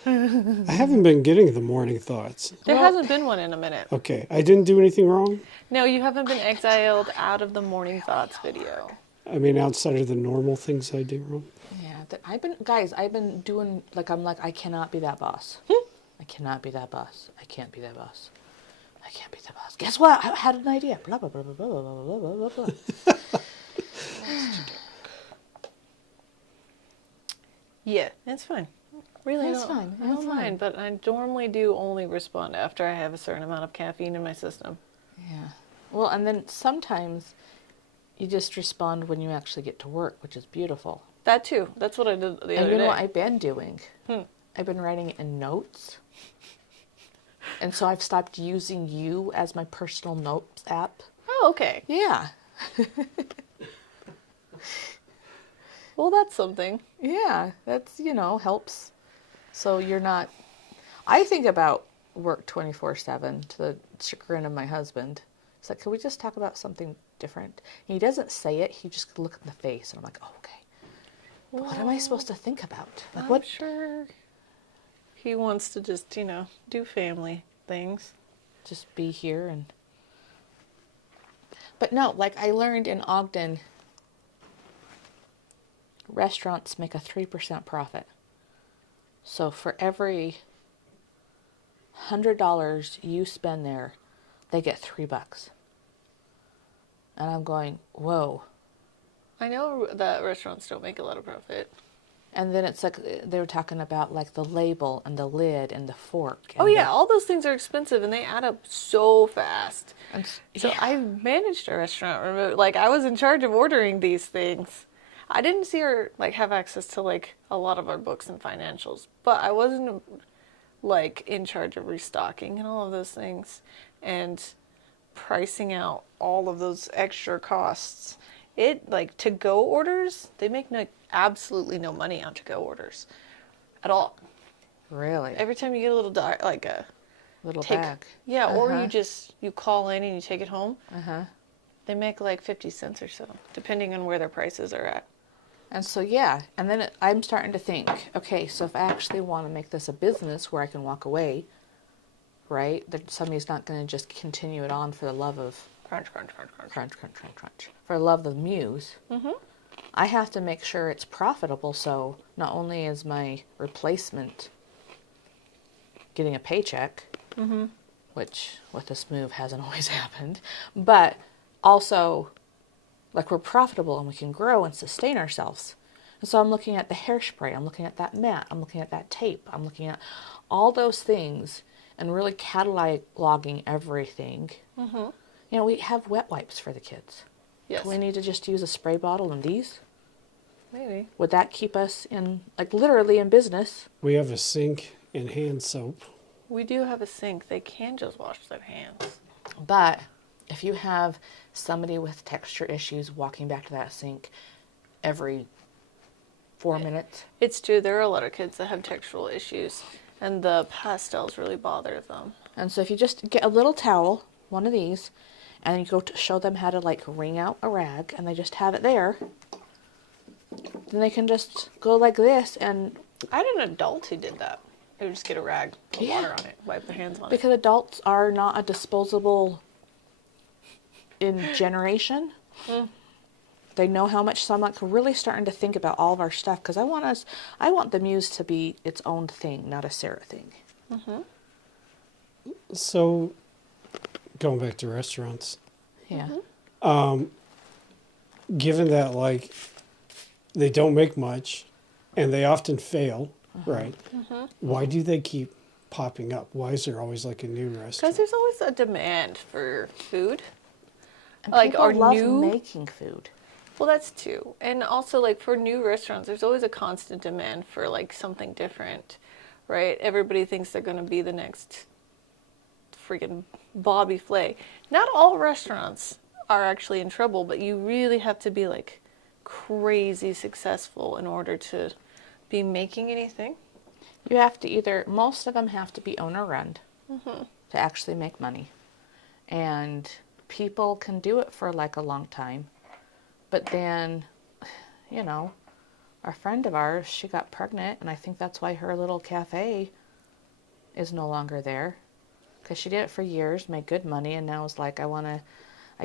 I haven't been getting the morning thoughts. There Well- hasn't been one in a minute. Okay, I didn't do anything wrong. No, you haven't been exiled out of the morning thoughts video. I mean, outside of the normal things I do wrong. Yeah, I've been doing, I cannot be that boss. I cannot be that boss. I can't be that boss. I can't be that boss. Guess what? I had an idea. Blah, blah, blah, blah, blah, blah, blah, blah, blah. Yeah, it's fine. Really, It's fine. I don't It's mind, but I normally do only respond after I have a certain amount of caffeine in my system. Yeah. Well, and then sometimes you just respond when you actually get to work, which is beautiful. That too. That's what I did the And other you know day. what I've been doing? I've been writing it in notes. And so I've stopped using you as my personal notes app. Oh, okay. Yeah. Well, that's something. Yeah. That's, helps. So you're not. I think about work 24/7 to the chagrin of my husband. It's like, can we just talk about something different? And he doesn't say it. He just look in the face. And I'm like, oh, okay. But what am I supposed to think about? Like, I'm what? sure he wants to just, do family things. Just be here and... But no, like I learned in Ogden, restaurants make a 3% profit. So for every $100 you spend there, they get $3. And I'm going, whoa. I know that restaurants don't make a lot of profit. And then it's like they were talking about like the label and the lid and the fork. Oh and yeah, all those things are expensive and they add up so fast. So yeah. I managed a restaurant remote. Like I was in charge of ordering these things. I didn't see her like have access to like a lot of our books and financials, but I wasn't like in charge of restocking and all of those things and pricing out all of those extra costs. It like to go orders, they make absolutely no money on to go orders at all. Really? Every time you get a little like a Little bag. Yeah, or you call in and you take it home. They make like 50 cents or so, depending on where their prices are at. And so, yeah, and then I'm starting to think, okay, so if I actually want to make this a business where I can walk away, right, that somebody's not going to just continue it on for the love of Crunch, crunch, crunch, crunch. crunch, crunch, crunch, crunch, for the love of the Muse, I have to make sure it's profitable, so not only is my replacement getting a paycheck, which with this move hasn't always happened, but also like we're profitable and we can grow and sustain ourselves. And so I'm looking at the hairspray, I'm looking at that mat, I'm looking at that tape, I'm looking at all those things and really cataloging everything. You know, we have wet wipes for the kids. Yes. Do we need to just use a spray bottle and these? Maybe. Would that keep us in, like, literally in business? We have a sink and hand soap. We do have a sink. They can just wash their hands. But if you have somebody with texture issues walking back to that sink every 4 minutes. It's true. There are a lot of kids that have textural issues, and the pastels really bother them. And so if you just get a little towel, one of these, and you go to show them how to like wring out a rag, and they just have it there, then they can just go like this. And I had an adult who did that. They would just get a rag, put Yeah. water on it, wipe their hands on it. because adults are not a disposable in generation. They know how much. So I'm like really starting to think about all of our stuff, because I want the Muse to be its own thing, not a Sarah thing. So, going back to restaurants, Yeah. given that like they don't make much and they often fail, right? Why do they keep popping up? Why is there always like a new Because restaurant? there's always a demand for food. And Like, people our love new- making food. Well, that's too. And also, like, for new restaurants, there's always a constant demand for, like, something different, right? Everybody thinks they're going to be the next freaking Bobby Flay. Not all restaurants are actually in trouble, but you really have to be, like, crazy successful in order to be making anything. You have to either, most of them have to be owner run to actually make money. And people can do it for like a long time. But then, you know, a friend of ours, she got pregnant, and I think that's why her little cafe is no longer there. Because she did it for years, made good money, and now it's like, I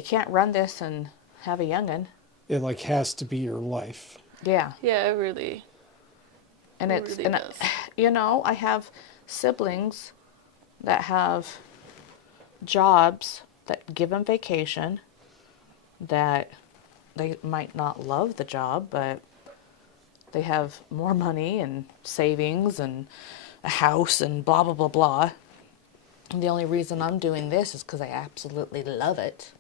can't run this and have a youngin'. It like has to be your life. Yeah. Yeah, it really. And It it's, really and does. you know, I have siblings that have jobs that give them vacation, that they might not love the job, but they have more money and savings and a house and blah, blah, blah, blah. And the only reason I'm doing this is because I absolutely love it.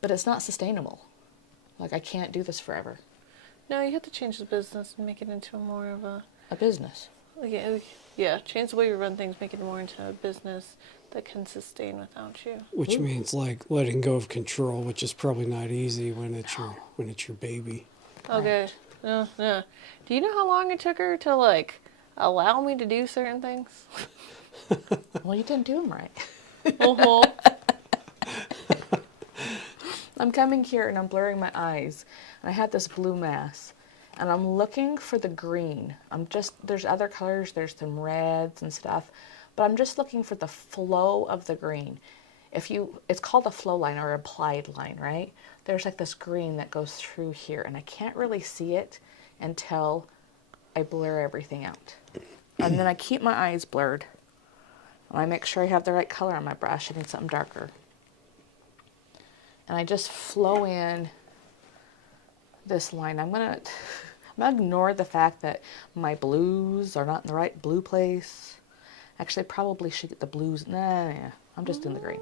But it's not sustainable. Like, I can't do this forever. No, you have to change the business and make it into more of a. A business. Yeah, change the way you run things, make it more into a business that can sustain without you. Which means like letting go of control, which is probably not easy when it's your baby. Okay. No, no. Do you know how long it took her to, like, allow me to do certain things? Well, you didn't do them right. I'm coming here and I'm blurring my eyes. And I had this blue mass. And I'm looking for the green. There's other colors, there's some reds and stuff. But I'm just looking for the flow of the green. It's called a flow line or applied line, right? There's like this green that goes through here. And I can't really see it until I blur everything out. And then I keep my eyes blurred. And I make sure I have the right color on my brush. I need something darker. And I just flow in this line. I'm gonna ignore the fact that my blues are not in the right blue place. Actually, I probably should get the blues. Nah, I'm just doing the green.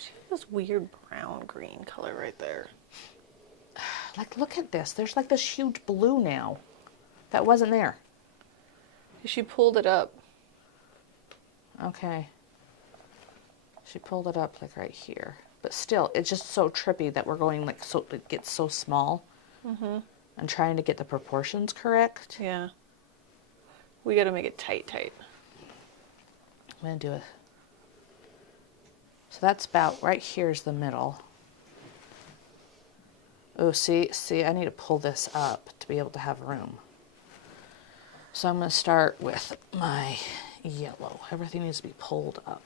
She has this weird brown green color right there. Like, look at this. There's like this huge blue now that wasn't there. She pulled it up. Okay. She pulled it up like right here. But still, it's just so trippy that we're going like so, it gets so small. Mm-hmm. And trying to get the proportions correct. Yeah. We got to make it tight. I'm going to do it. So that's about, right here's the middle. Oh, see, I need to pull this up to be able to have room. So I'm going to start with my yellow. Everything needs to be pulled up.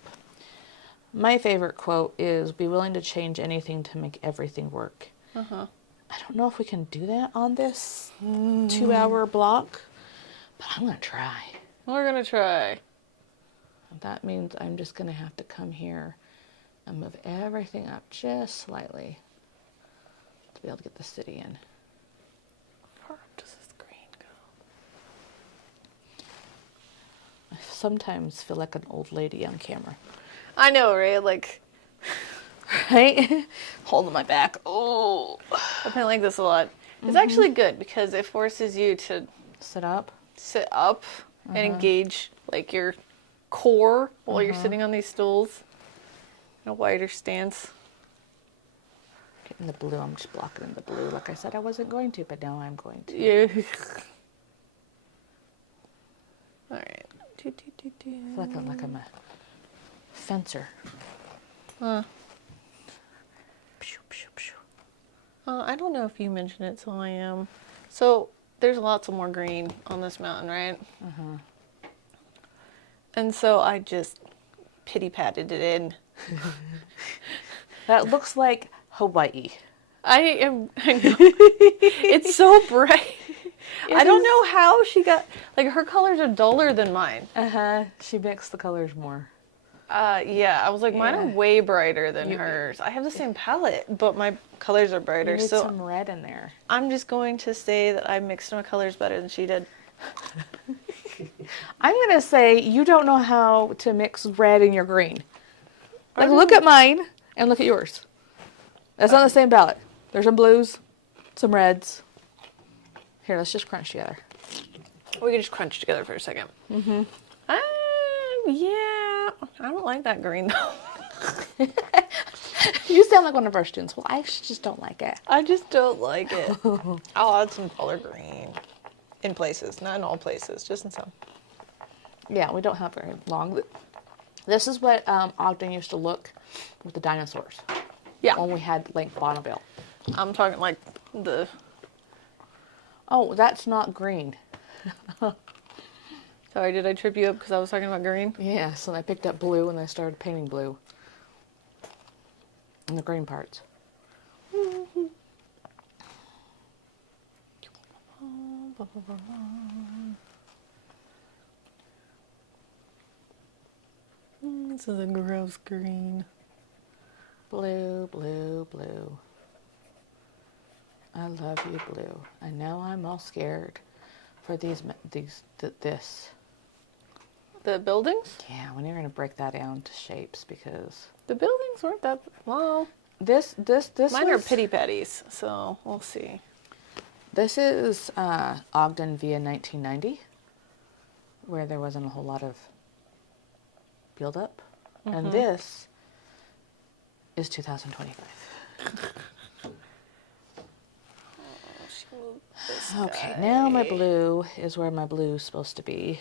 My favorite quote is, "Be willing to change anything to make everything work." Uh-huh. I don't know if we can do that on this 2-hour block, but I'm going to try. We're going to try. That means I'm just going to have to come here and move everything up just slightly to be able to get the city in. How far up does this green go? I sometimes feel like an old lady on camera. I know, right? Like, right? Holding my back. Oh. I've been like this a lot. It's actually good because it forces you to Sit up. sit up and engage like your core while you're sitting on these stools in a wider stance. Getting the blue. I'm just blocking in the blue. Like I said, I wasn't going to, but now I'm going to. Yeah. All right. I feel like I'm a fencer. I don't know if you mentioned it, so I am. So there's lots of more green on this mountain, right? And so I just pity-patted it in. That looks like Hawaii. I know. It's so bright. I don't know how she got, like, her colors are duller than mine. She mixed the colors more. Yeah, I was like, mine are Yeah. way brighter than hers. I have the same palette, but my colors are brighter. You need So some red in there. I'm just going to say that I mixed my colors better than she did. I'm going to say you don't know how to mix red in your green. Like, look at mine and look at yours. That's on the same palette. There's some blues, some reds. Here, let's just crunch together. We can just crunch together for a second. Yeah, I don't like that green though. You sound like one of our students. Well, I just don't like it. I just don't like it. I'll add some color green in places, not in all places, just in some. Yeah, we don't have very long. This is what Ogden used to look with the dinosaurs. Yeah. When we had Lake Bonneville. I'm talking like the... Oh, that's not green. Sorry, did I trip you up because I was talking about green? Yes, and I picked up blue and I started painting blue. And the green parts. This is a gross green. Blue, blue, blue. I love you, blue. I know I'm all scared for this. The buildings? Yeah, when you're gonna break that down to shapes because The buildings weren't that... Well, this mine are was- pity patties, so we'll see. This is Ogden via 1990, where there wasn't a whole lot of build-up. And this is 2025. Okay, now my blue is where my blue is supposed to be.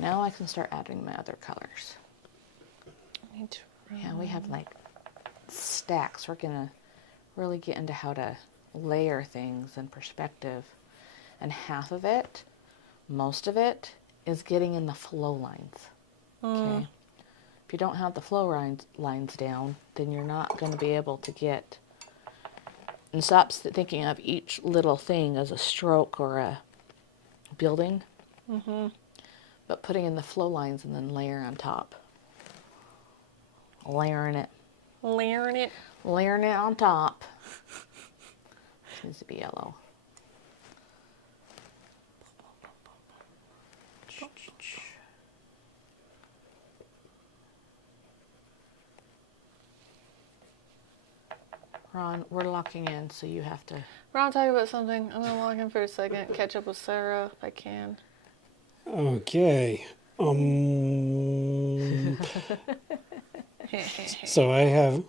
Now I can start adding my other colors. Yeah, we have like stacks. We're gonna really get into how to layer things in perspective. And half of it, most of it, is getting in the flow lines. Okay? If you don't have the flow lines down, then you're not going to be able to get... And stop thinking of each little thing as a stroke or a building. But putting in the flow lines and then layer on top. Layering it. Layering it. Layering it on top. It needs to be yellow. Ron, we're locking in, so you have to... Ron, talk about something. I'm gonna log in for a second. Catch up with Sarah if I can. Okay. So I have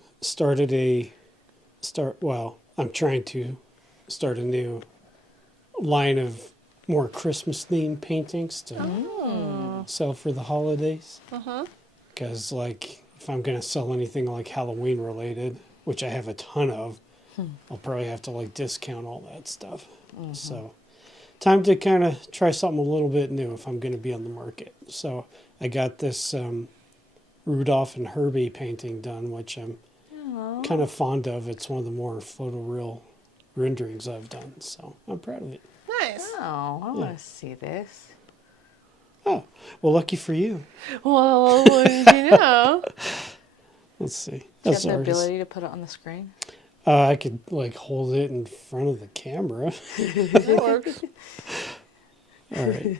I'm trying to start a new line of more Christmas themed paintings to sell for the holidays. Because like if I'm gonna sell anything like Halloween related, which I have a ton of, I'll probably have to like discount all that stuff. So time to kind of try something a little bit new if I'm going to be on the market. So I got this Rudolph and Herbie painting done, which I'm kind of fond of. It's one of the more photoreal renderings I've done. So I'm proud of it. Nice. Oh, I want to see this. Oh, well, lucky for you. Well, what did you know? Let's see. Do you have That's the ours. ability to put it on the screen? I could like hold it in front of the camera. It works. All right.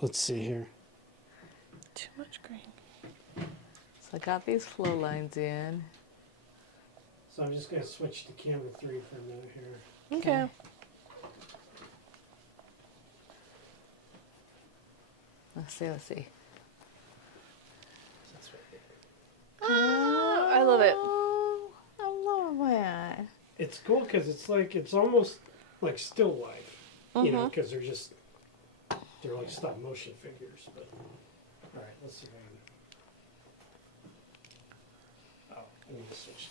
Let's see here. Too much green. So I got these flow lines in. So I'm just going to switch to camera 3 for a minute here. Okay. Let's see. Oh, I love it. Oh, I love that. It's cool because it's almost like still life, you know, because they're like stop motion figures. But all right, let's see if I can. Oh, let me switch.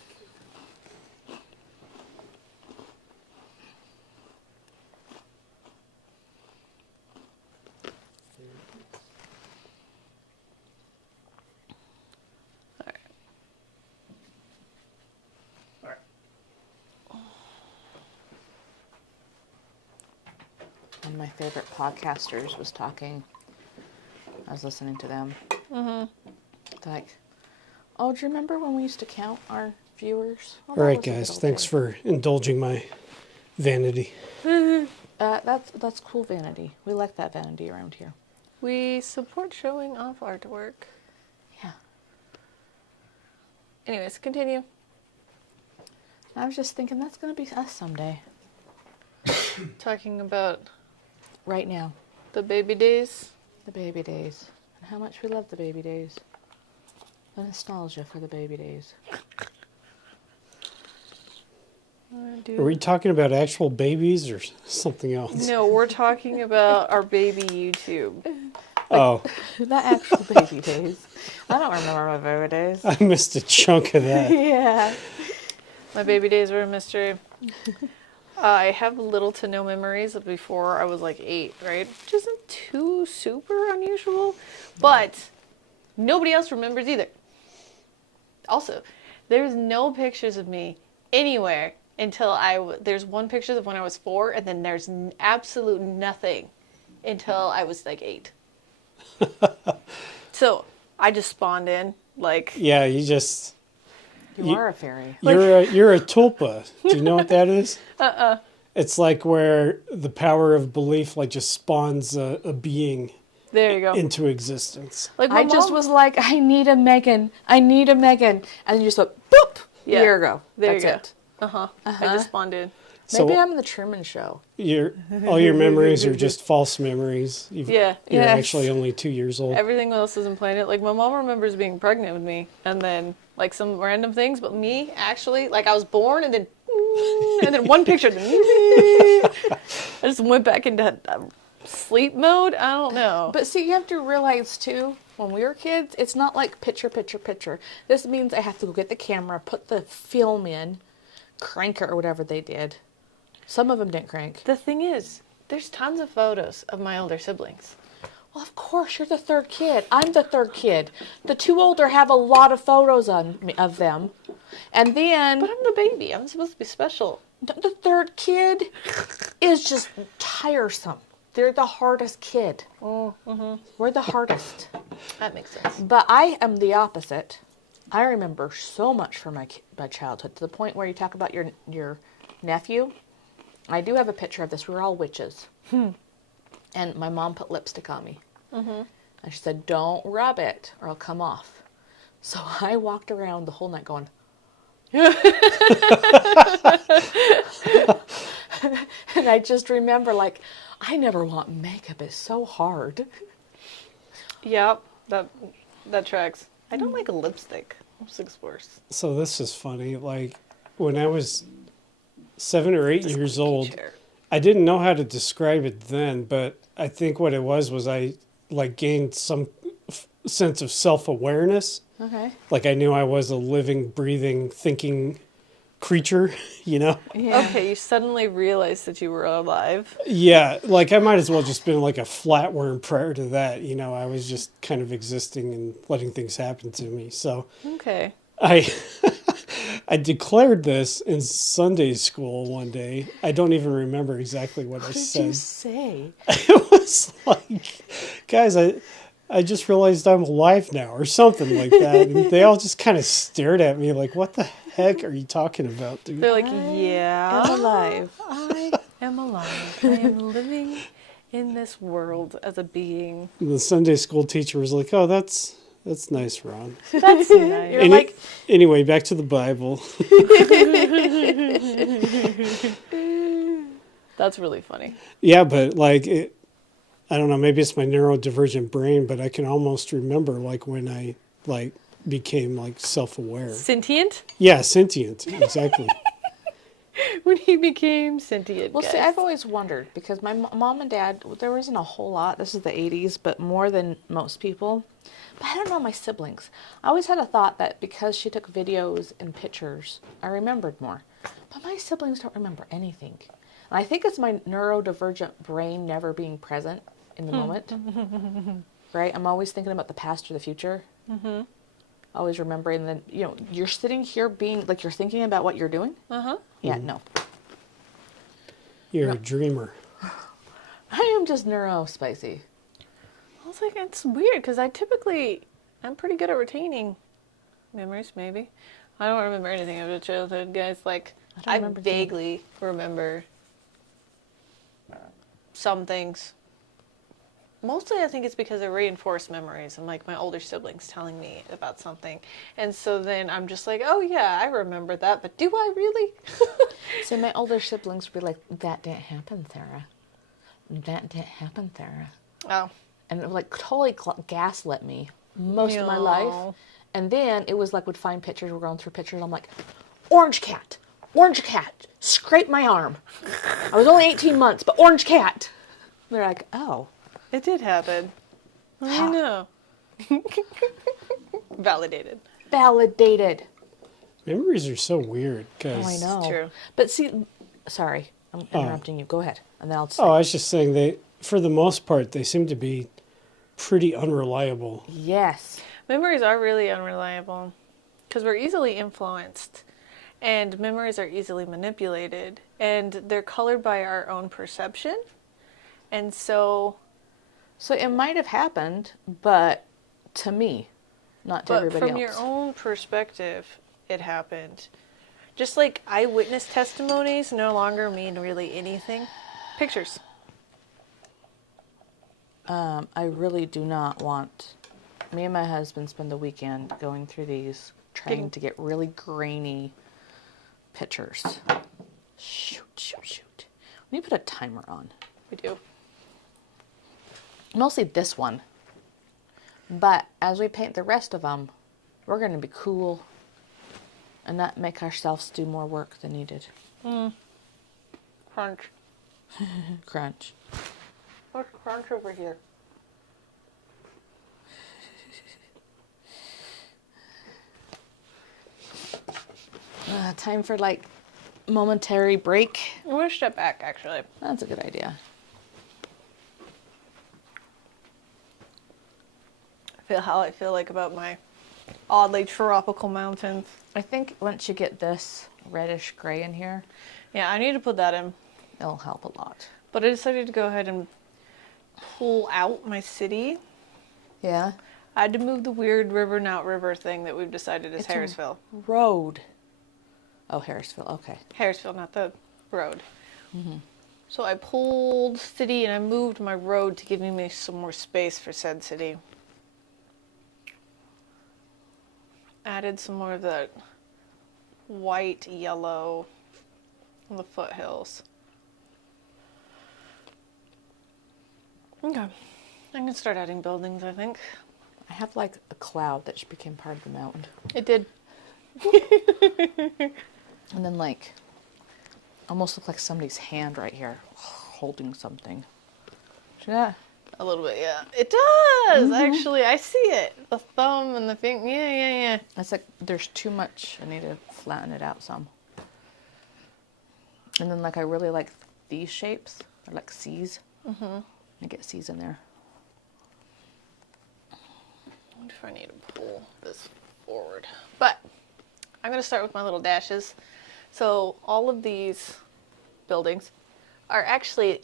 One of my favorite podcasters was talking. I was listening to them. Like, oh, do you remember when we used to count our viewers? Oh, All right, guys, thanks for indulging my vanity. That's cool vanity. We like that vanity around here. We support showing off artwork. Yeah. Anyways, continue. I was just thinking that's going to be us someday. Talking about Right now. the baby days. The baby days. And how much we love the baby days. The nostalgia for the baby days. Are we talking about actual babies or something else? No, we're talking about our baby YouTube. Oh, The actual baby days. I don't remember my baby days. I missed a chunk of that. Yeah. My baby days were a mystery. I have little to no memories of before I was like 8, right? Which isn't too super unusual, but nobody else remembers either. Also, there's no pictures of me anywhere until there's one picture of when I was 4, and then there's absolute nothing until I was like 8. So I just spawned in, like, Yeah, You are a fairy. you're a tulpa. Do you know what that is? It's like where the power of belief like just spawns a being there you go. into existence. Like I just was like, I need a Megan. I need a Megan. And you just went, boop. Yeah. Here you go. There That's you go. it. I just spawned in. Maybe So I'm the Truman Show. all your memories are just false memories. Yeah. You're Yes. actually only 2 years old. Everything else isn't playing it. Like, my mom remembers being pregnant with me, and then, like, some random things, but me, actually, like, I was born, and then one picture, I just went back into sleep mode. I don't know. But see, you have to realize, too, when we were kids, it's not like picture, picture, picture. This means I have to go get the camera, put the film in, crank it or whatever they did. Some of them didn't crank. The thing is, there's tons of photos of my older siblings. Well, of course, you're the third kid. I'm the third kid. The two older have a lot of photos of them. And then But I'm the baby. I'm supposed to be special. the third kid is just tiresome. They're the hardest kid. We're the hardest. That makes sense. But I am the opposite. I remember so much from my childhood, to the point where you talk about your nephew. I do have a picture of this. We were all witches. And my mom put lipstick on me. And she said, don't rub it or it'll come off. So I walked around the whole night going, and I just remember, like, I never want makeup. It's so hard. Yep, that tracks. I don't like lipstick. Lipstick's worse. So this is funny. Like when I was 7 or 8 years old, Chair. I didn't know how to describe it then, but I think what it was I like gained some sense of self-awareness. Okay. Like I knew I was a living, breathing, thinking creature, you know? Yeah. Okay, you suddenly realized that you were alive. Yeah, like I might as well just been like a flatworm prior to that, you know? I was just kind of existing and letting things happen to me. So Okay. I I declared this in Sunday school one day. I don't even remember exactly what I What did said. you say? It was like, guys, I just realized I'm alive now or something like that. And they all just kind of stared at me like, what the heck are you talking about, dude? They're like, I'm yeah, alive. I am alive. I am living in this world as a being. And the Sunday school teacher was like, oh, that's nice, Ron. That's nice. You're like, Anyway, back to the Bible. That's really funny. Yeah, but like, I don't know, maybe it's my neurodivergent brain, but I can almost remember like when I like became like self-aware. Sentient? Yeah, sentient, exactly. When he became sentient. well, guys. see, I've always wondered, because my mom and dad, there wasn't a whole lot. This is the 80s, but more than most people. But I don't know my siblings. I always had a thought that because she took videos and pictures, I remembered more. But my siblings don't remember anything. And I think it's my neurodivergent brain never being present in the moment. Right? I'm always thinking about the past or the future. Always remembering that, you know, you're sitting here being, like, you're thinking about what you're doing. Yeah, no. You're a dreamer. I am just neuro-spicy. I was like, it's weird because I'm pretty good at retaining memories, maybe. I don't remember anything of a childhood, guys. Like, I remember vaguely remember some things. Mostly I think it's because of reinforced memories and like my older siblings telling me about something. And so then I'm just like, oh yeah, I remember that, but do I really? So my older siblings would be like, that didn't happen, Sarah. That didn't happen, Sarah. Oh. And it would like totally gaslit me most of my life. No. And then it was like, would find pictures, we're going through pictures, I'm like, orange cat, scrape my arm. I was only 18 months, but orange cat. They're like, oh. It did happen. I know. Validated. Validated. Memories are so weird Oh, because. I know. True. But see, sorry, I'm interrupting you. Go ahead. And then I'll say, Oh, I was just saying for the most part, they seem to be pretty unreliable. yes. Memories are really unreliable because we're easily influenced and memories are easily manipulated and they're colored by our own perception. And so it might have happened, but to me, not to but everybody from else. your own perspective, it happened. Just like eyewitness testimonies no longer mean really anything. Pictures. I really do not want. Me and my husband spend the weekend going through these, trying to get really grainy pictures. Shoot. We need to put a timer on. We do. Mostly this one. But as we paint the rest of them, we're going to be cool and not make ourselves do more work than needed. Crunch. Crunch. What's crunch over here? Time for like momentary break. I'm going to step back, actually. That's a good idea. How I feel like about my oddly tropical mountains. I think once you get this reddish gray in here, Yeah, I need to put that in. it'll help a lot. But I decided to go ahead and pull out my city. Yeah. I had to move the weird river, not river thing that we've decided is It's a Harrisville. Road. Oh, Harrisville. Okay. Harrisville, not the road. So I pulled city and I moved my road to give me some more space for said city. Added some more of that white, yellow on the foothills. Okay. I'm going to start adding buildings, I think. I have like a cloud that just became part of the mountain. It did. And then like, almost look like somebody's hand right here holding something. See that? A little bit, yeah. It does, actually. I see it. The thumb and the finger. Yeah. It's like there's too much. I need to flatten it out some. And then like I really like these shapes. They're like C's. I get C's in there. I wonder if I need to pull this forward. But I'm going to start with my little dashes. So all of these buildings are actually itty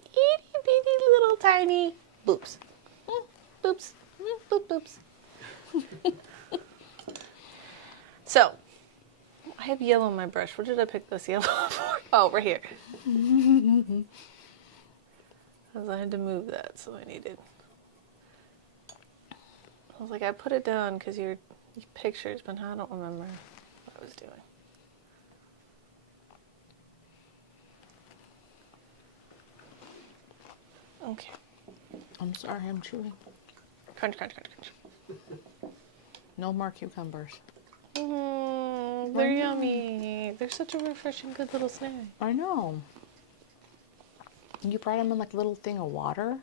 bitty little tiny boops. Boops. Boop boops. So I have yellow on my brush. Where did I pick this yellow for? Oh, right here. Because I had to move that, so I needed. I was like, I put it down because your pictures, but I don't remember what I was doing. Okay. I'm sorry, I'm chewing. Crunch, crunch, crunch, crunch. No more cucumbers. They're yummy. They're such a refreshing, good little snack. I know. You fry them in like a little thing of water.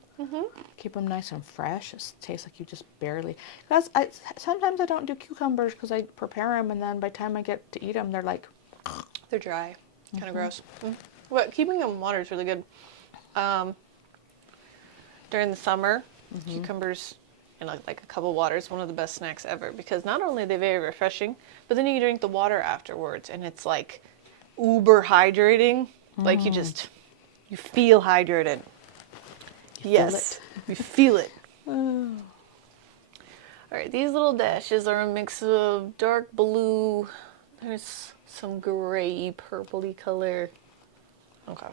Keep them nice and fresh. It tastes like you just barely. Because sometimes I don't do cucumbers because I prepare them and then by the time I get to eat them, they're like. They're dry. Kind of gross. But keeping them in water is really good. During the summer, cucumbers in like a cup of water is one of the best snacks ever because not only are they very refreshing, but then you drink the water afterwards and it's like uber hydrating. Like you feel hydrated. Yes, you feel it. All right, these little dashes are a mix of dark blue. There's some gray, purpley color. Okay.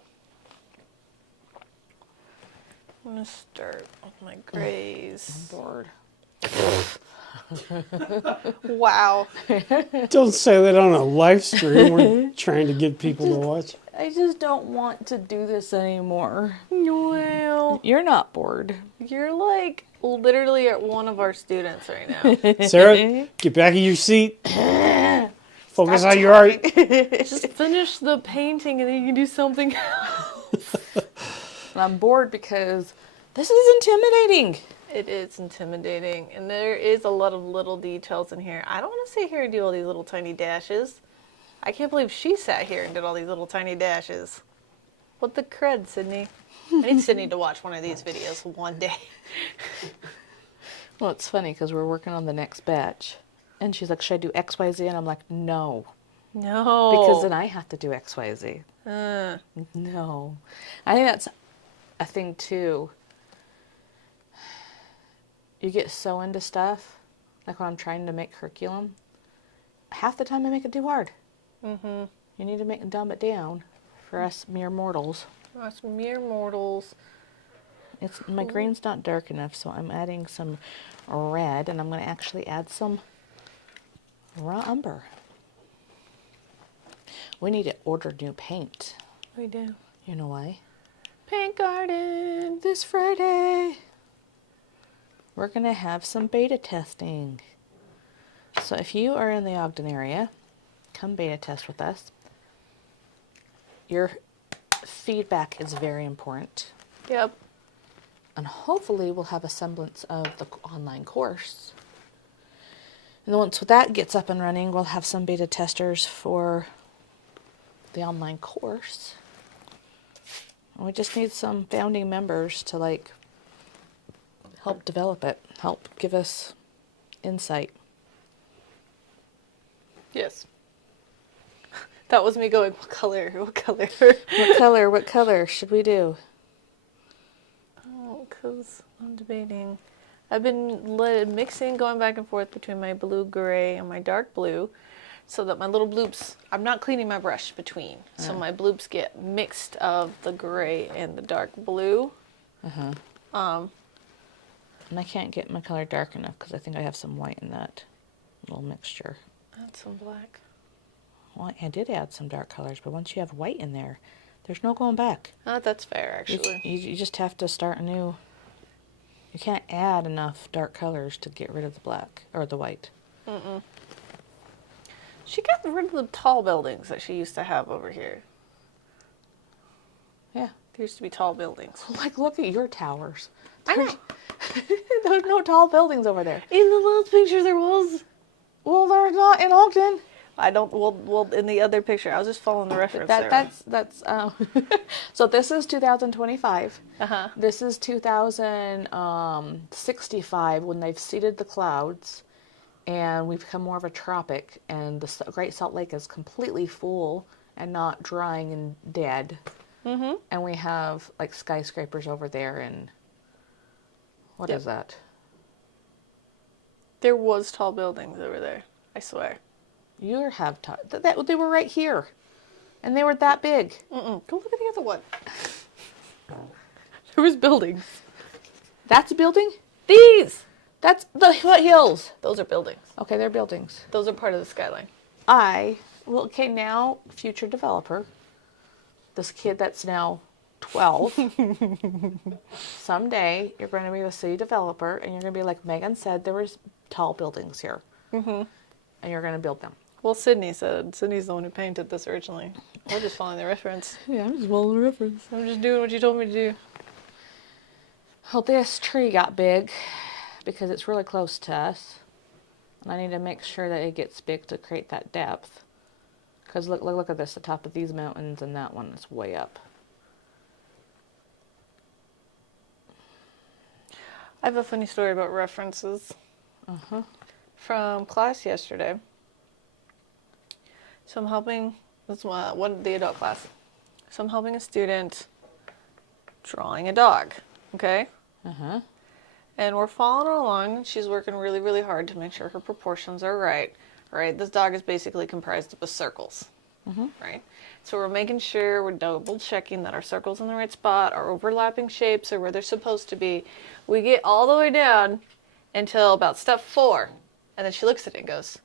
I'm gonna start with my grays. I'm bored. Wow. Don't say that on a live stream. We're trying to get people to watch. I just don't want to do this anymore. Well, You're not bored. you're like literally at one of our students right now. Sarah, get back in your seat. Focus on your art. Just finish the painting and then you can do something else. And I'm bored because this is intimidating. It is intimidating, and there is a lot of little details in here. I don't want to sit here and do all these little tiny dashes. I can't believe she sat here and did all these little tiny dashes. What the crud, Sydney? I need Sydney to watch one of these videos one day. Well, it's funny because we're working on the next batch. And she's like, should I do X, Y, Z? And I'm like, no. No. Because then I have to do X, Y, Z. No. I think that's a thing, too. You get so into stuff, like when I'm trying to make curriculum, half the time I make it too hard. You need to dumb it down for us mere mortals. Us mere mortals. My green's not dark enough, so I'm adding some red, and I'm going to actually add some raw umber. We need to order new paint. We do. You know why? Paint garden. This Friday, we're going to have some beta testing. So if you are in the Ogden area, come beta test with us. Your feedback is very important. Yep. And hopefully we'll have a semblance of the online course. And once that gets up and running, we'll have some beta testers for the online course. And we just need some founding members to like help develop it, help give us insight. Yes. That was me going, what color? What color? What color should we do? Oh, because I'm debating. I've been mixing, going back and forth between my blue gray and my dark blue, so that my little bloops, I'm not cleaning my brush between, so my bloops get mixed of the gray and the dark blue. And I can't get my color dark enough because I think I have some white in that little mixture. Add some black. Well, I did add some dark colors, but once you have white in there, there's no going back. That's fair, actually. You just have to start anew. You can't add enough dark colors to get rid of the black or the white. She got rid of the tall buildings that she used to have over here. Yeah. There used to be tall buildings. Like, look at your towers. I know. There's no tall buildings over there. In the last picture there was. Well, they're not in Ogden. I don't, well, in the other picture, I was just following the reference there. That's so this is 2025. Uh-huh. This is 2065 when they've seeded the clouds and we've become more of a tropic and the Great Salt Lake is completely full and not drying and dead. Mm-hmm. And we have like skyscrapers over there and what is that? There was tall buildings over there, I swear. You have they were right here, and they were that big. Go look at the other one. There was buildings. That's a building. These! That's the foothills. Those are buildings. Okay, they're buildings. Those are part of the skyline. Okay, now future developer. This kid that's now 12. Someday you're going to be the city developer, and you're going to be like Megan said. There was tall buildings here, and you're going to build them. Well, Sydney's the one who painted this originally. We're just following the reference. Yeah, I'm just following the reference. I'm just doing what you told me to do. Well, this tree got big because it's really close to us. And I need to make sure that it gets big to create that depth. Because look at this, the top of these mountains and that one is way up. I have a funny story about references. From class yesterday. So I'm helping, that's the adult class. So I'm helping a student drawing a dog, okay? And we're following along. She's working really, really hard to make sure her proportions are right. Right? This dog is basically comprised of circles. Right? So we're making sure, we're double checking that our circles in the right spot, our overlapping shapes are where they're supposed to be. We get all the way down until about step 4. And then she looks at it and goes,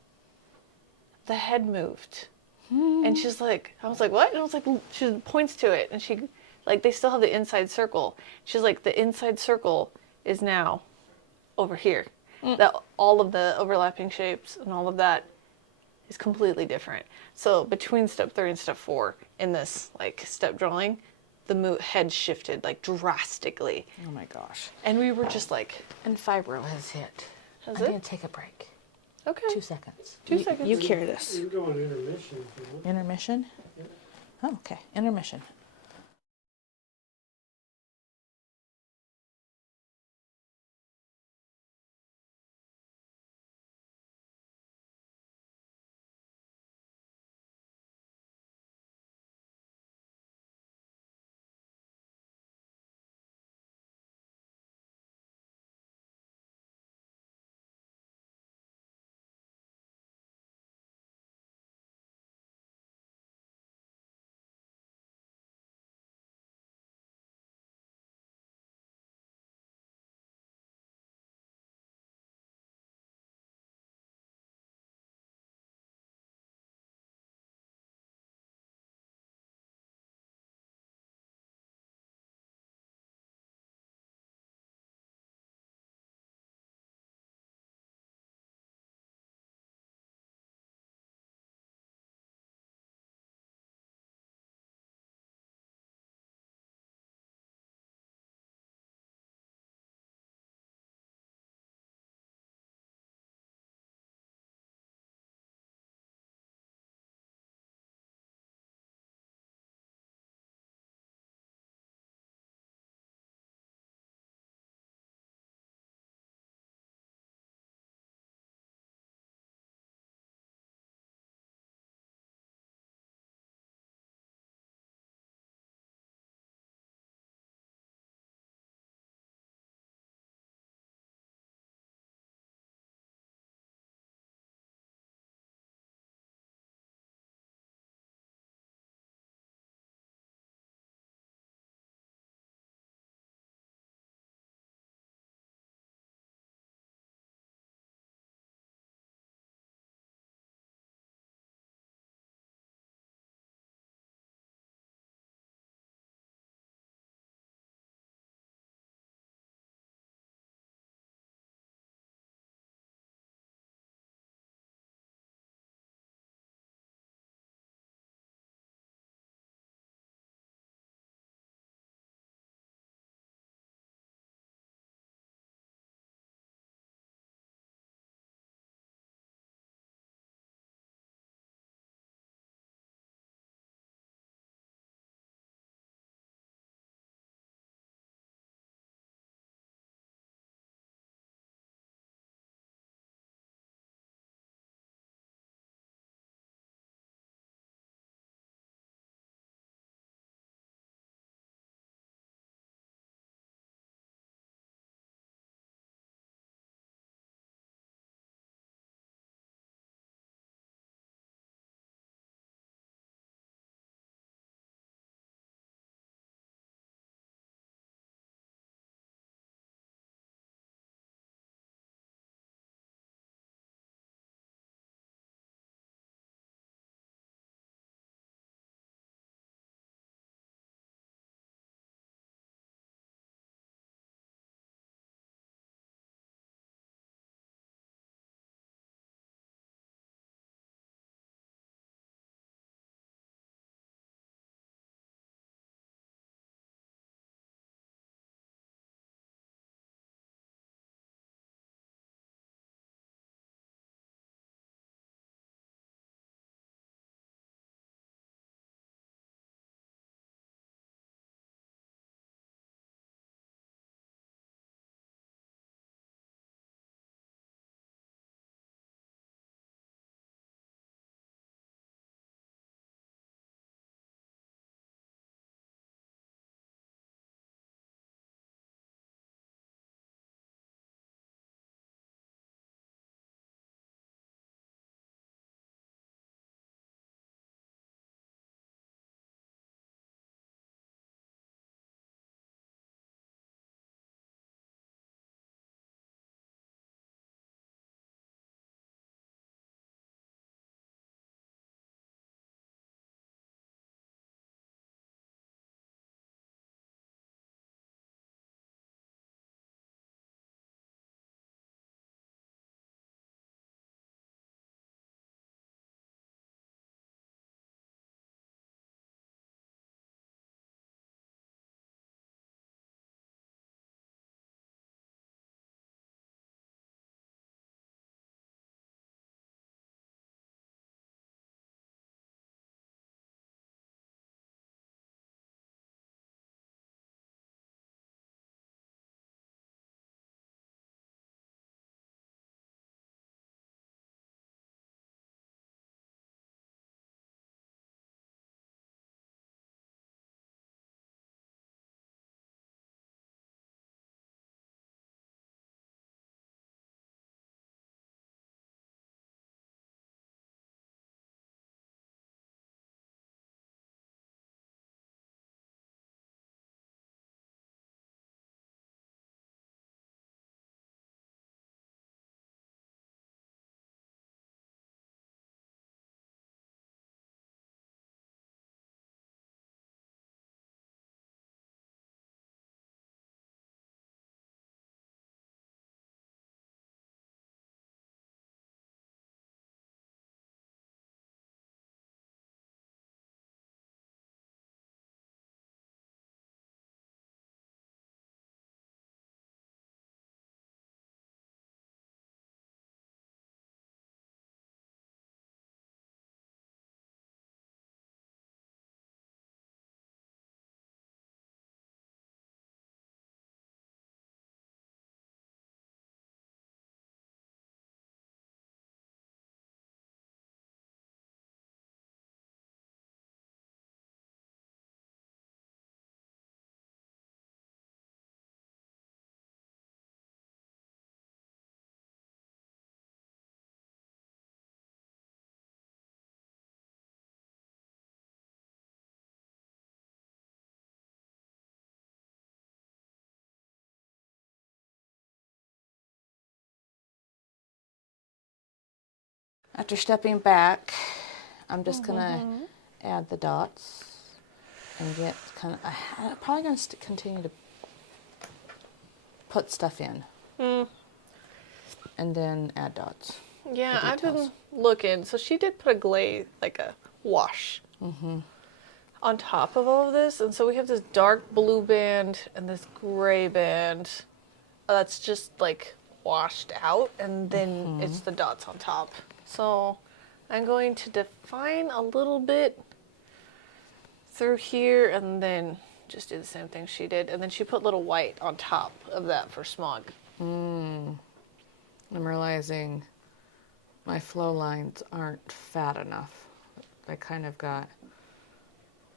the head moved. And she's like, I was like, what? And I was like, she points to it. And she, like, they still have the inside circle. She's like, the inside circle is now over here. That all of the overlapping shapes and all of that is completely different. So between step 3 and step 4 in this, like, step drawing, the head shifted, like, drastically. Oh my gosh. And we were just like, And fibro has hit. Has I'm it? going to take a break. okay. 2 seconds. 2 seconds. You carry this. You can go on intermission if you want. Intermission? Oh, okay. Intermission. After stepping back, I'm just gonna add the dots and get kind of, I'm probably gonna continue to put stuff in. And then add dots. Yeah, the I've been details. looking. So she did put a glaze, like a wash, on top of all of this. And so we have this dark blue band and this gray band that's just like washed out. And then it's the dots on top. So I'm going to define a little bit through here and then just do the same thing she did. And then she put little white on top of that for smog. I'm realizing my flow lines aren't fat enough. I kind of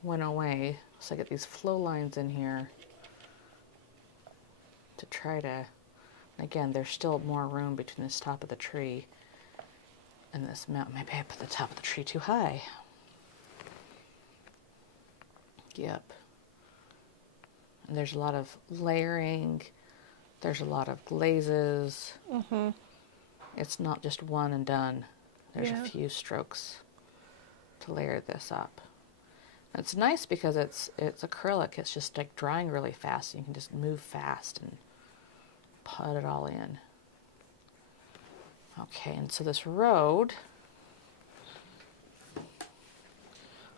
went away. So I get these flow lines in here to try to, again, there's still more room between this top of the tree and this mountain. Maybe I put the top of the tree too high. Yep. And there's a lot of layering. There's a lot of glazes. It's not just one and done. There's a few strokes to layer this up. And it's nice because it's acrylic. It's just like drying really fast. You can just move fast and put it all in. Okay, and so this road,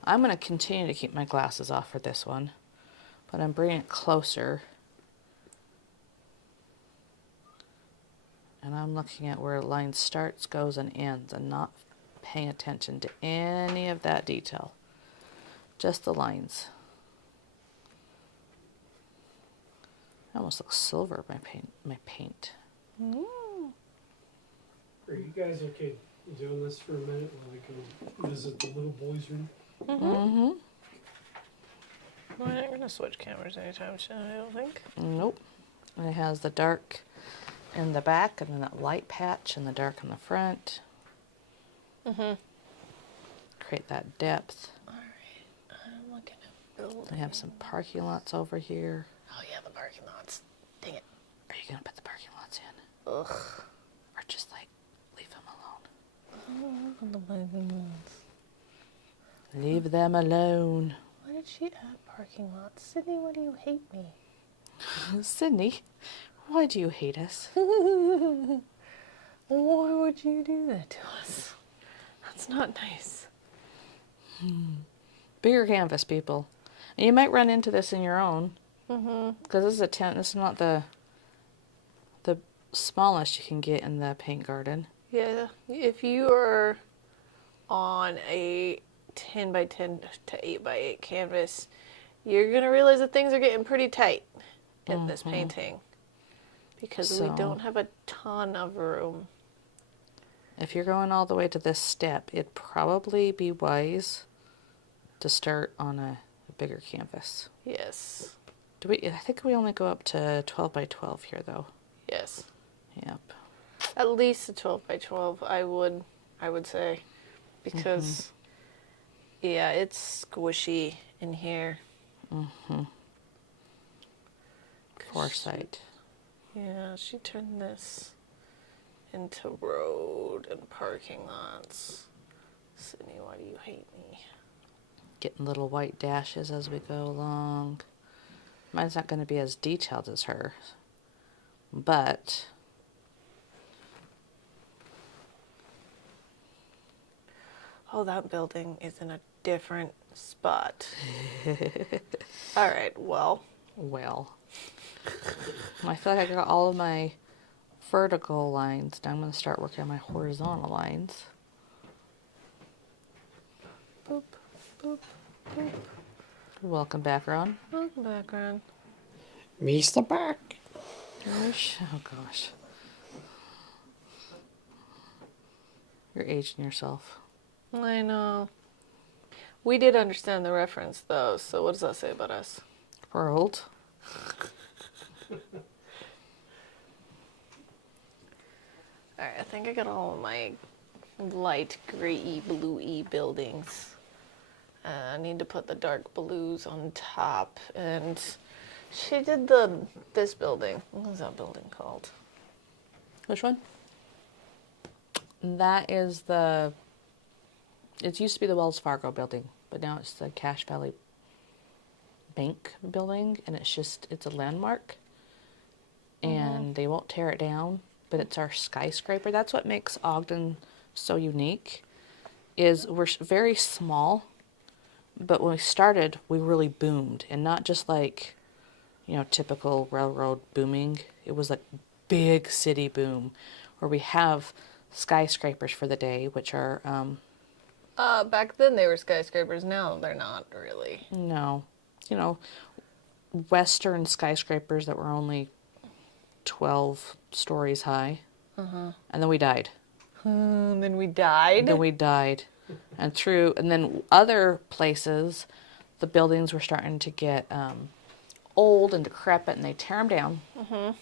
I'm going to continue to keep my glasses off for this one, but I'm bringing it closer. And I'm looking at where a line starts, goes, and ends, and not paying attention to any of that detail. Just the lines. It almost looks silver, my paint. Are you guys okay doing this for a minute while I go visit the little boy's room? We're not going to switch cameras anytime soon, I don't think. Nope. And it has the dark in the back, and then that light patch and the dark in the front. Create that depth. Alright, I'm looking at building. We have some parking lots over here. Oh yeah, the parking lots. Dang it. Are you gonna put the parking lots in? Ugh. Or just like leave them alone? Leave them alone. Why did she add parking lots? Sydney, why do you hate me? Sydney, why do you hate us? Why would you do that to us? That's not nice. Bigger canvas, people. And you might run into this in your own. Because this is a tent. This is not the smallest you can get in the paint garden. Yeah, if you are on a 10 by 10 to 8 by 8 canvas, you're going to realize that things are getting pretty tight in this painting. Because we don't have a ton of room. If you're going all the way to this step, it'd probably be wise to start on a bigger canvas. Yes. I think we only go up to 12 by 12 here, though. Yes. Yep. At least a 12 by 12, I would say. Because, yeah, it's squishy in here. Foresight. Yeah, she turned this into road and parking lots. Sydney, why do you hate me? Getting little white dashes as we go along. Mine's not going to be as detailed as hers, but Oh, that building is in a different spot. All right, well. I feel like I got all of my vertical lines. Now I'm going to start working on my horizontal lines. Boop, boop, boop. Welcome back, Ron. Welcome back, Ron. Mr. Back. Oh gosh. You're aging yourself. I know. We did understand the reference, though, so what does that say about us? We're old. Alright, I think I got all of my light gray-y, blue-y buildings. I need to put the dark blues on top, and she did this building. What was that building called? Which one? That is it used to be the Wells Fargo building, but now it's the Cache Valley Bank building, and it's a landmark, and they won't tear it down, but it's our skyscraper. That's what makes Ogden so unique, is we're very small, but when we started, we really boomed, and not just like, typical railroad booming. It was like big city boom, where we have skyscrapers for the day, which are, Back then they were skyscrapers. Now they're not really. no, Western skyscrapers that were only 12 stories high. And then we died. And then we died. And then other places, the buildings were starting to get old and decrepit, and they tear them down. Well,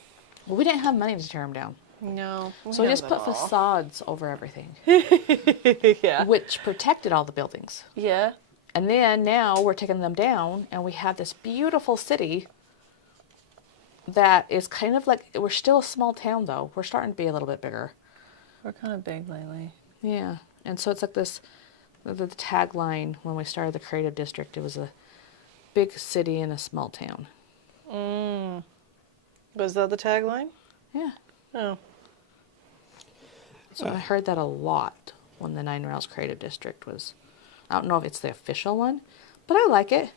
we didn't have money to tear them down. No. So we just put facades over everything. Yeah. Which protected all the buildings. Yeah. And then now we're taking them down, and we have this beautiful city that is kind of like, we're still a small town though. We're starting to be a little bit bigger. We're kind of big lately. Yeah. And so it's like this, the tagline when we started the Creative District, it was a big city in a small town. Was that the tagline? Yeah. Oh. So I heard that a lot when the 9 Rails Creative District was, I don't know if it's the official one, but I like it.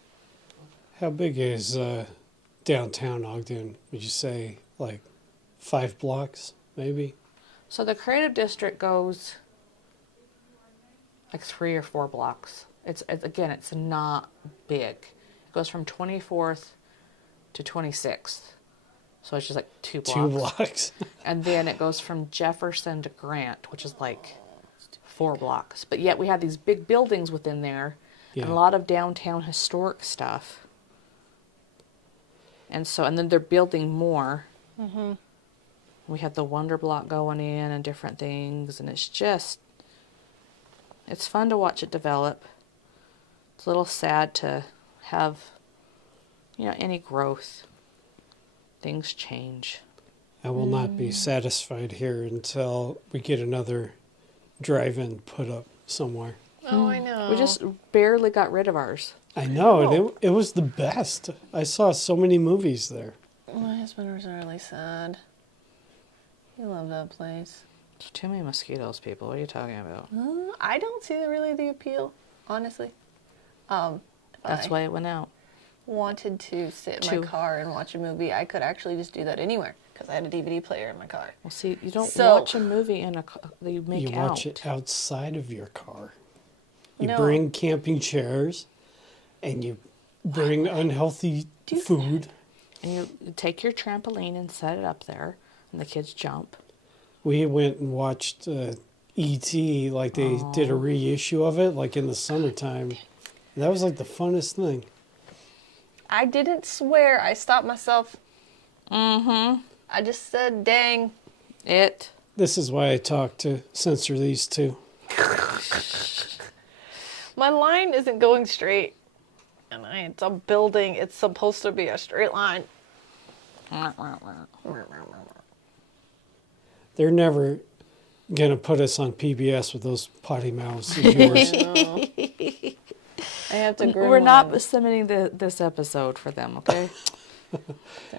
How big is downtown Ogden? Would you say like 5 blocks, maybe? So the Creative District goes like 3 or 4 blocks. It's not big. It goes from 24th to 26th. So it's just like 2 blocks. 2 blocks. And then it goes from Jefferson to Grant, which is like 4 blocks. But yet we have these big buildings within there, and a lot of downtown historic stuff. And then they're building more. We have the Wonder Block going in and different things, and it's fun to watch it develop. It's a little sad to have, any growth. Things change. I will not be satisfied here until we get another drive-in put up somewhere. Oh, I know. We just barely got rid of ours. I know, and it was the best. I saw so many movies there. My husband was really sad. He loved that place. There's too many mosquitoes, people. What are you talking about? I don't see really the appeal, honestly. That's why it went out. Wanted to sit in my car and watch a movie, I could actually just do that anywhere because I had a DVD player in my car. Well, see, you don't watch a movie in a car. You watch it outside of your car. You No. bring camping chairs, and you bring unhealthy food. And you take your trampoline and set it up there, and the kids jump. We went and watched E.T. like they did a reissue of it, like in the summertime. And that was like the funnest thing. I didn't swear. I stopped myself. Mm-hmm. I just said, dang. This is why I talk to censor these two. My line isn't going straight. And it's a building. It's supposed to be a straight line. They're never going to put us on PBS with those potty mouths of yours. I have to groom We're not one. submitting this episode for them, okay?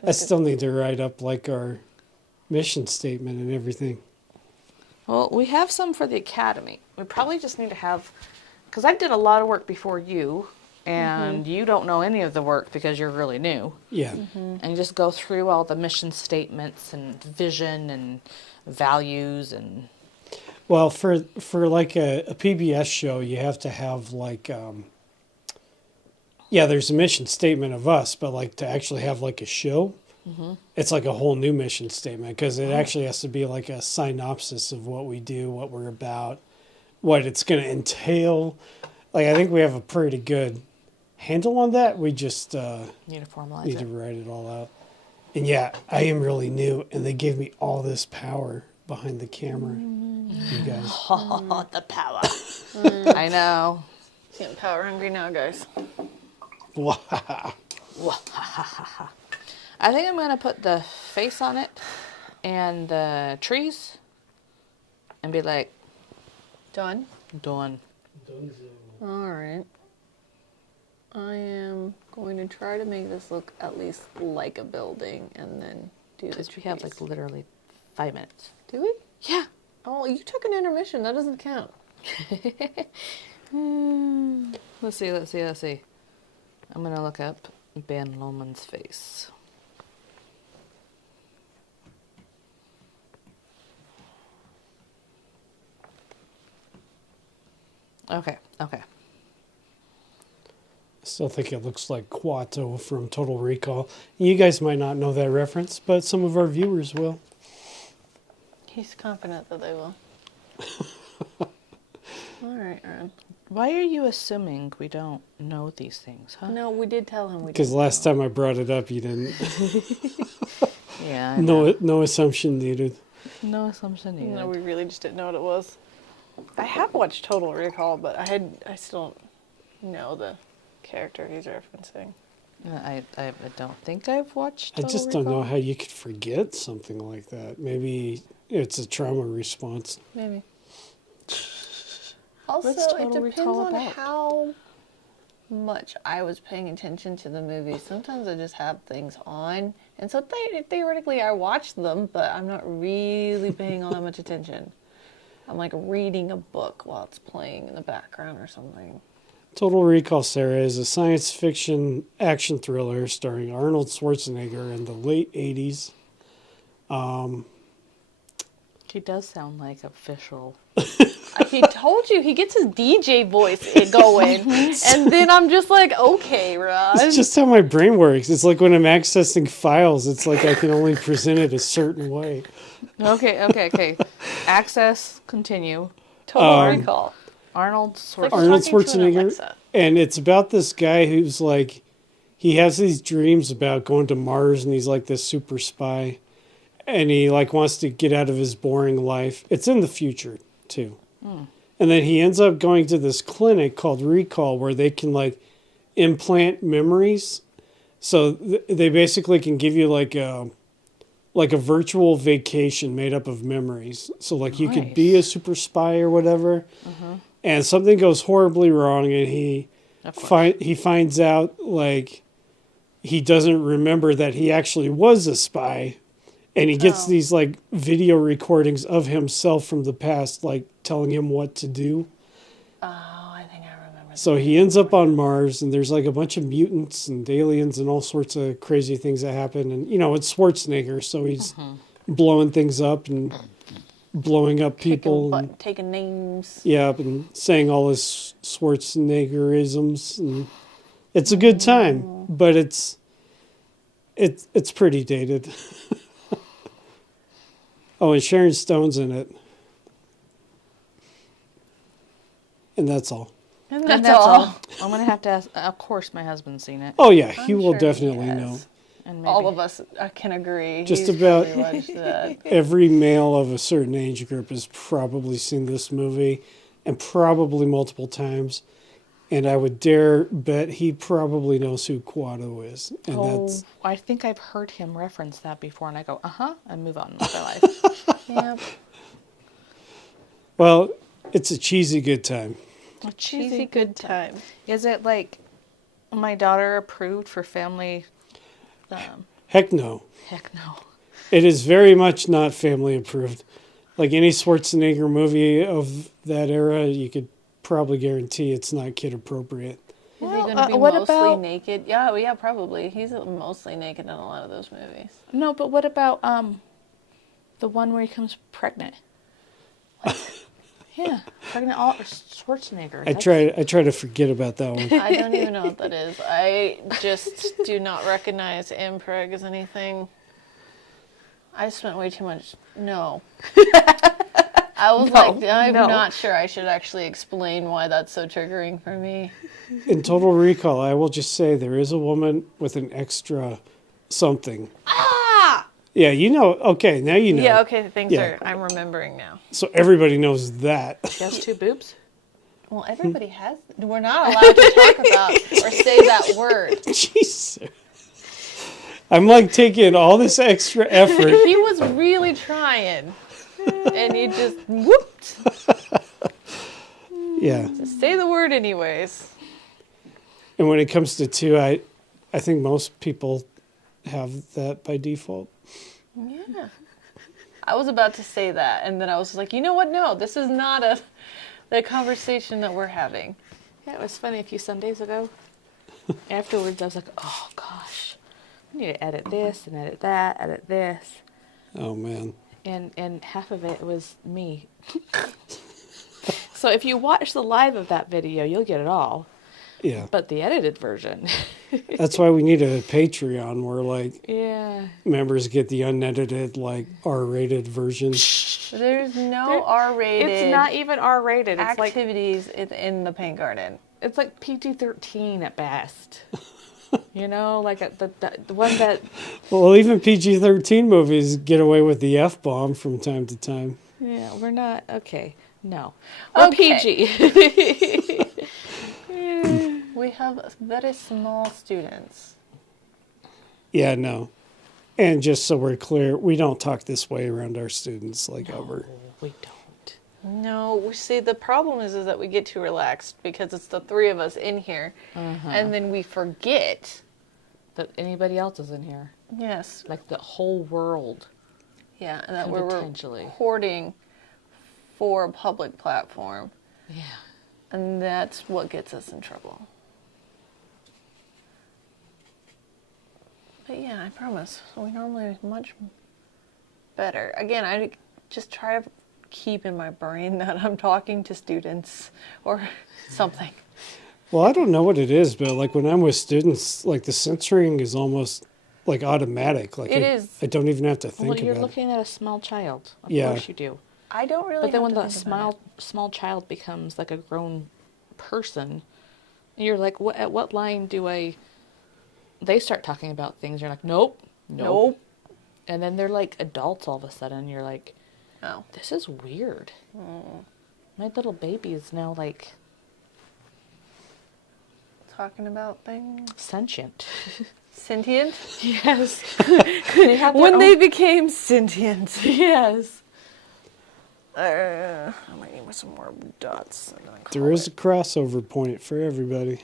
I still need to write up like our mission statement and everything. Well, we have some for the Academy. We probably just need to have, because I did a lot of work before you, and you don't know any of the work because you're really new. Yeah. And just go through all the mission statements and vision and values and... Well, for like a PBS show, you have to have like, there's a mission statement of us, but like to actually have like a show, it's like a whole new mission statement because it actually has to be like a synopsis of what we do, what we're about, what it's going to entail. Like I think we have a pretty good handle on that. We just Need to formalize need it. to write it all out. And yeah, I am really new, and they gave me all this power behind the camera. You guys. Oh, the power. I know. Getting power hungry now, guys. Wow. I think I'm going to put the face on it and the trees and be like, Done? Done. All right. I am going to try to make this look at least like a building and then do this. Because we have like literally 5 minutes. Do we? Yeah. Oh, you took an intermission. That doesn't count. Let's see. I'm gonna look up Ben Lomond's face. Okay. Still think it looks like Quato from Total Recall. You guys might not know that reference, but some of our viewers will. He's confident that they will. All right, Aaron. Why are you assuming we don't know these things, huh? No, we did tell him we did. Because last time I brought it up, you didn't. Yeah. I know. No assumption needed. No assumption needed. No, we really just didn't know what it was. I have watched Total Recall, but I still don't know the character he's referencing. I don't think I've watched. I Total just don't know Recall. how you could forget something like that. Maybe it's a trauma response. Maybe. Also, What's it Total depends Recall on about? how much I was paying attention to the movie. Sometimes I just have things on, and so theoretically I watch them, but I'm not really paying all that much attention. I'm like reading a book while it's playing in the background or something. Total Recall, Sarah, is a science fiction action thriller starring Arnold Schwarzenegger in the late 80s. He does sound like official. He told you he gets his DJ voice going, and then I'm just like, okay, Rod. It's just how my brain works. It's like when I'm accessing files, it's like I can only present it a certain way. Okay. Access, continue. Total Recall. Arnold It's like Schwarzenegger. Arnold talking to an Schwarzenegger. Alexa. And it's about this guy who's like, he has these dreams about going to Mars, and he's like this super spy. And he like wants to get out of his boring life. It's in the future too. And then he ends up going to this clinic called Recall where they can like implant memories. So they basically can give you like a virtual vacation made up of memories. So like you could be a super spy or whatever. And something goes horribly wrong, and he finds out like he doesn't remember that he actually was a spy. And he gets these like video recordings of himself from the past, like telling him what to do. Oh, I think I remember. So he ends up on Mars, and there's like a bunch of mutants and aliens and all sorts of crazy things that happen. And, you know, it's Schwarzenegger, so he's blowing things up and blowing up people. Taking names. Yeah, and saying all his Schwarzeneggerisms. And it's a good time, but it's pretty dated. Oh, and Sharon Stone's in it. And that's all. And And that's all. I'm gonna have to ask. Of course, my husband's seen it. Oh, yeah, he I'm will sure definitely he has. know. And maybe. All of us can agree. Just He's about- probably watched that. Every male of a certain age group has probably seen this movie, and probably multiple times. And I would dare bet he probably knows who Quato is. And that's I think I've heard him reference that before, and I go, and move on with my life. Yep. well, it's a cheesy good time. A Cheesy good time. Is it like my daughter approved for family? Heck no. Heck no. It is very much not family approved. Like any Schwarzenegger movie of that era, you could probably guarantee it's not kid appropriate. Is he going to be what mostly about- naked? Yeah, probably. He's mostly naked in a lot of those movies. No, but what about the one where he comes pregnant? Yeah, pregnant Schwarzenegger. I try to forget about that one. I don't even know what that is. I just do not recognize impreg as anything. I spent way too much. No. I was I'm not sure I should actually explain why that's so triggering for me. In Total Recall, I will just say there is a woman with an extra something. Yeah, you know. Okay, now you know. Yeah, okay, Yeah. I'm remembering now. So everybody knows that. She has 2 boobs. Well, everybody has. We're not allowed to talk about or say that word. Jeez. I'm like taking all this extra effort. He was really trying. And he just whooped. Yeah. Just say the word anyways. And when it comes to 2, I think most people have that by default. Yeah. I was about to say that, and then I was like, you know what? No, this is not the conversation that we're having. Yeah, it was funny a few Sundays ago. Afterwards, I was like, oh gosh, I need to edit this and edit that, edit this. Oh, man. And half of it was me. So if you watch the live of that video, you'll get it all. Yeah. But the edited version. That's why we need a Patreon where, like, Yeah. members get the unedited, like, R-rated version. There's no R-rated. It's not even R-rated. It's like activities in the paint garden. it's like PG-13 at best. You know, like the one that. Well, even PG-13 movies get away with the F-bomb from time to time. Yeah, we're not okay. No, we're Okay. PG. We have very small students. Yeah, no. And just so we're clear, we don't talk this way around our students, like, ever. We don't. No, we see the problem is that we get too relaxed because it's the 3 of us in here, and then we forget. That anybody else is in here, Yes. like the whole world. Yeah, and that Could we're potentially. recording for a public platform, Yeah. and that's what gets us in trouble. But yeah, I promise. We normally much better. Again, I just try to keep in my brain that I'm talking to students or something. Well, I don't know what it is, but, like, when I'm with students, like, the censoring is almost, like, automatic. Like, It is. I don't even have to think Well, you're about looking at a small child. Of Yeah. course you do. I don't really. But then when have the to think about small child becomes like a grown person, you're like, at what line do I? They start talking about things. You're like, nope, Nope. And then they're like adults all of a sudden. You're like, it. Oh. this is weird. My little baby is now like Talking about things. sentient. Sentient? Yes. They have their When own- they became sentient. yes. I might need some more dots. I'm gonna call There is it. a crossover point for everybody.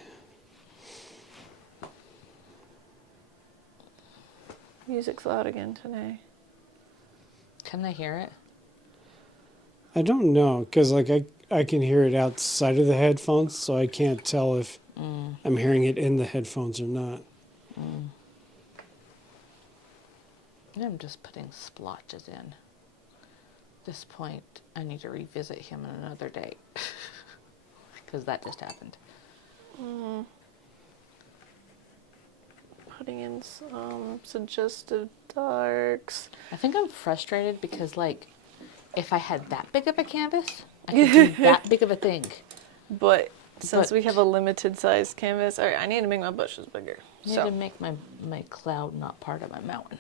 Music's loud again today. Can they hear it? I don't know, because, like, I can hear it outside of the headphones, so I can't tell if I'm hearing it in the headphones or not. I'm just putting splotches in. At this point, I need to revisit him on another day. Because that just happened. Putting in some suggestive darks. I think I'm frustrated because, like, if I had that big of a canvas, I could do that big of a thing. But since But- we have a limited size canvas, all right, I need to make my bushes bigger. I need to make my cloud not part of my mountain.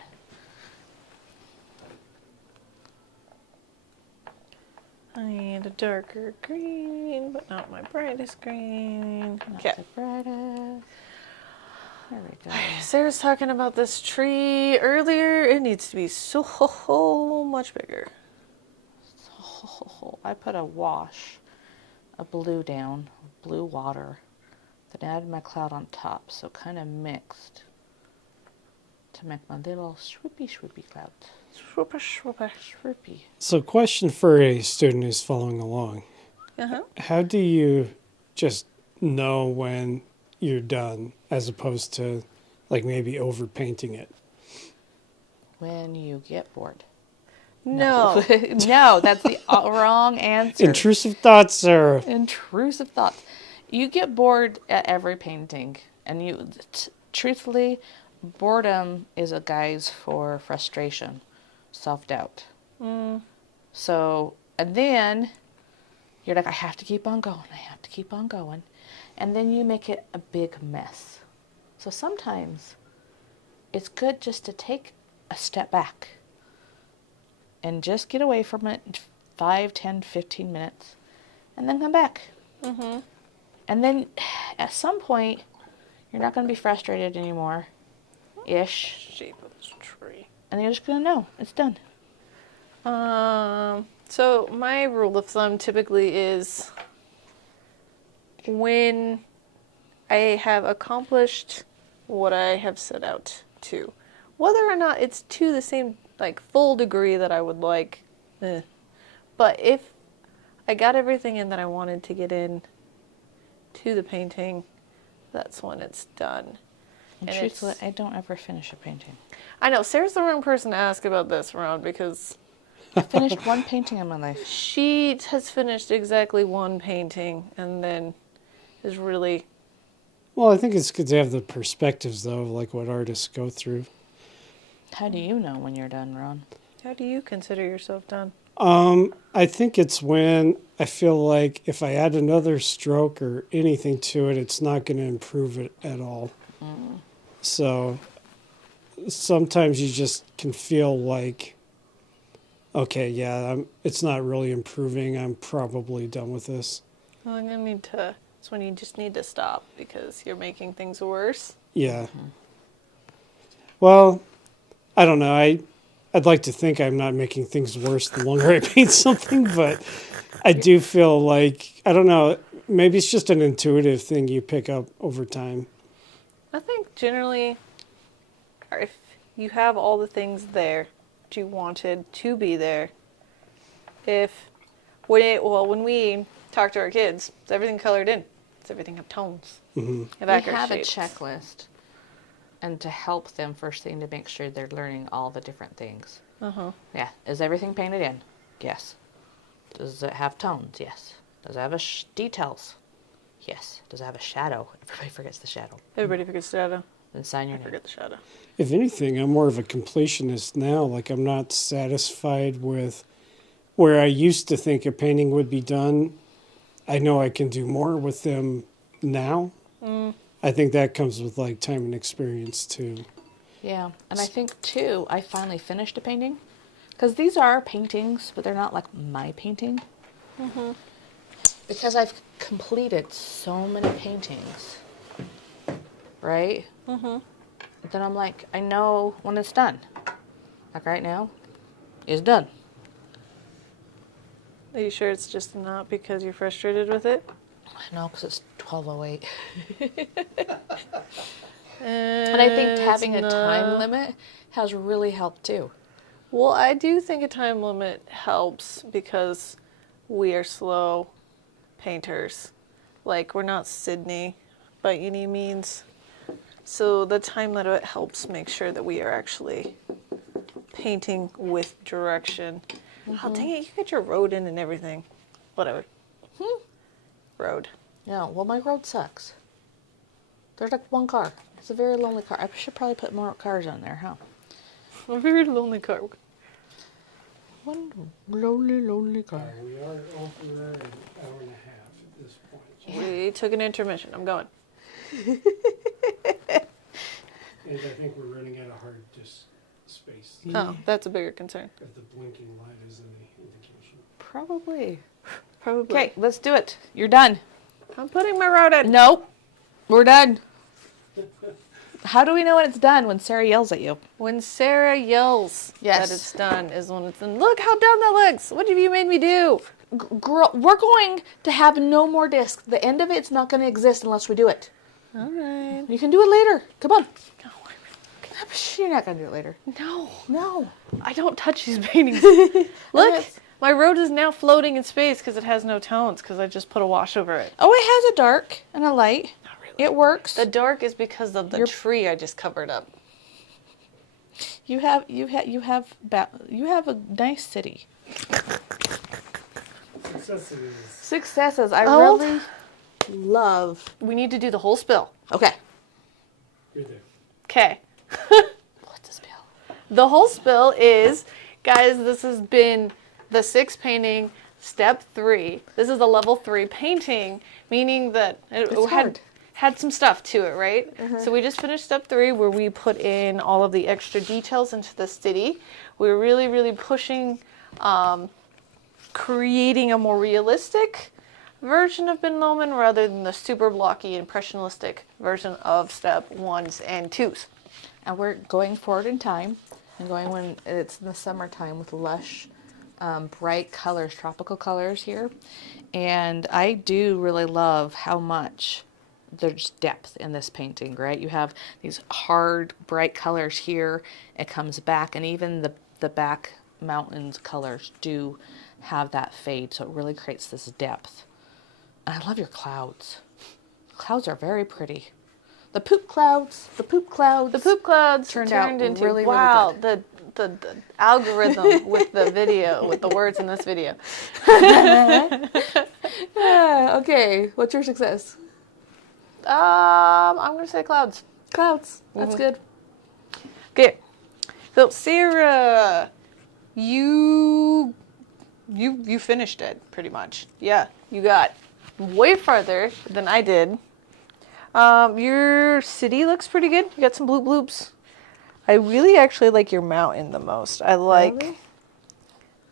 I need a darker green, but not my brightest green. Not Okay. the brightest. There we go. Sarah's talking about this tree earlier. It needs to be so much bigger. Oh, I put a wash of blue down, blue water, then added my cloud on top, so kind of mixed to make my little swoopy cloud. Swooper, swooper. Swoopy. So, question for a student who's following along. Uh-huh. How do you just know when you're done as opposed to, like, maybe overpainting it? When you get bored. No. No, that's the wrong answer. Intrusive thoughts, Sarah. Intrusive thoughts. You get bored at every painting, and you, truthfully, boredom is a guise for frustration, self-doubt. So, and then you're like, I have to keep on going. I have to keep on going, and then you make it a big mess. So sometimes it's good just to take a step back and just get away from it 5, 10, 15 minutes and then come back. And then at some point, you're not going to be frustrated anymore, ish, Shape of this tree. and you're just going to know it's done. So my rule of thumb typically is when I have accomplished what I have set out to. Whether or not it's to the same, like, full degree that I would like, but if I got everything in that I wanted to get in to the painting, that's when it's done. And And truthfully, I don't ever finish a painting. I know, Sarah's the wrong person to ask about this, Ron, because I finished one painting in my life. she has finished exactly one painting and then is really... Well, I think it's good to have the perspectives, though, of like what artists go through. How do you know when you're done, Ron? How do you consider yourself done? I think it's when I feel like if I add another stroke or anything to it, it's not going to improve it at all. So sometimes you just can feel like, okay, yeah, it's not really improving. I'm probably done with this. Well, I'm gonna need to... It's when you just need to stop because you're making things worse. Yeah. Well, I don't know. I'd like to think I'm not making things worse the longer I paint something, but I do feel like, I don't know, maybe it's just an intuitive thing you pick up over time. I think generally, if you have all the things there that you wanted to be there, when we talk to our kids, is everything colored in? Does everything have tones? Mm-hmm. Have We accurate have a shapes? checklist. And to help them, first thing, to make sure they're learning all the different things. Uh-huh. Yeah. Is everything painted in? Yes. Does it have tones? Yes. Does it have details? Yes. Does it have a shadow? Everybody forgets the shadow. Everybody forgets the shadow. Then sign your I name. forget the shadow. If anything, I'm more of a completionist now. Like, I'm not satisfied with where I used to think a painting would be done. I know I can do more with them now. I think that comes with, like, time and experience, too. Yeah. And I think, too, I finally finished a painting. Because these are paintings, but they're not like my painting. Because I've completed so many paintings. Right? Then I'm like, I know when it's done. Like right now, it's done. Are you sure it's just not because you're frustrated with it? I know, because it's 12:08. And And I think having a time limit has really helped too. Well, I do think a time limit helps because we are slow painters. Like, we're not Sydney by any means. So the time limit helps make sure that we are actually painting with direction. Oh, dang it, you got your road in and everything. Whatever. Road. Yeah, well, my road sucks. There's like one car. It's a very lonely car. I should probably put more cars on there, huh? A very lonely car. One lonely car. We are over an hour and a half at this point. We took an intermission. I'm going. And I think we're running out of hard disk space. Oh, that's a bigger concern. If the blinking light is any indication. Probably. Probably. Okay, let's do it. You're done. I'm putting my road in. Nope. We're done. How do we know when it's done? When Sarah yells at you. When Sarah yells Yes. that it's done is when it's done. Look how dumb that looks. What have you made me do? Girl, we're going to have no more discs. The end of it's not going to exist unless we do it. All right. You can do it later. Come on. No, You're not going to do it later. no, No. I don't touch these paintings. Look, my road is now floating in space because it has no tones because I just put a wash over it. Oh, it has a dark and a light. Not really. It works. The dark is because of the tree I just covered up. You have a nice city. Successes. I Oh. really love. We need to do the whole spill. Okay. You're there. Okay. What's the spell? The whole spill is, guys, this has been the 6th painting, step 3. This is a level 3 painting, meaning that it It's hard. had some stuff to it, right? So we just finished step 3 where we put in all of the extra details into the city. We're really, really pushing, creating a more realistic version of Ben Lomond rather than the super blocky, impressionistic version of step 1s and 2s. And we're going forward in time and going when it's in the summertime with lush bright colors, tropical colors here. And I do really love how much there's depth in this painting, right? You have these hard, bright colors here. It comes back, and even the back mountains colors do have that fade, so it really creates this depth. And I love your clouds. Clouds are very pretty. The poop clouds. The poop clouds turned into really, wow, really good. the algorithm with the video, with the words in this video. Yeah, okay, what's your success? I'm gonna say clouds. Clouds. That's good. Okay. So Sarah, you finished it pretty much. Yeah, you got way farther than I did. Your city looks pretty good. You got some bloop bloops. I really actually like your mountain the most. I like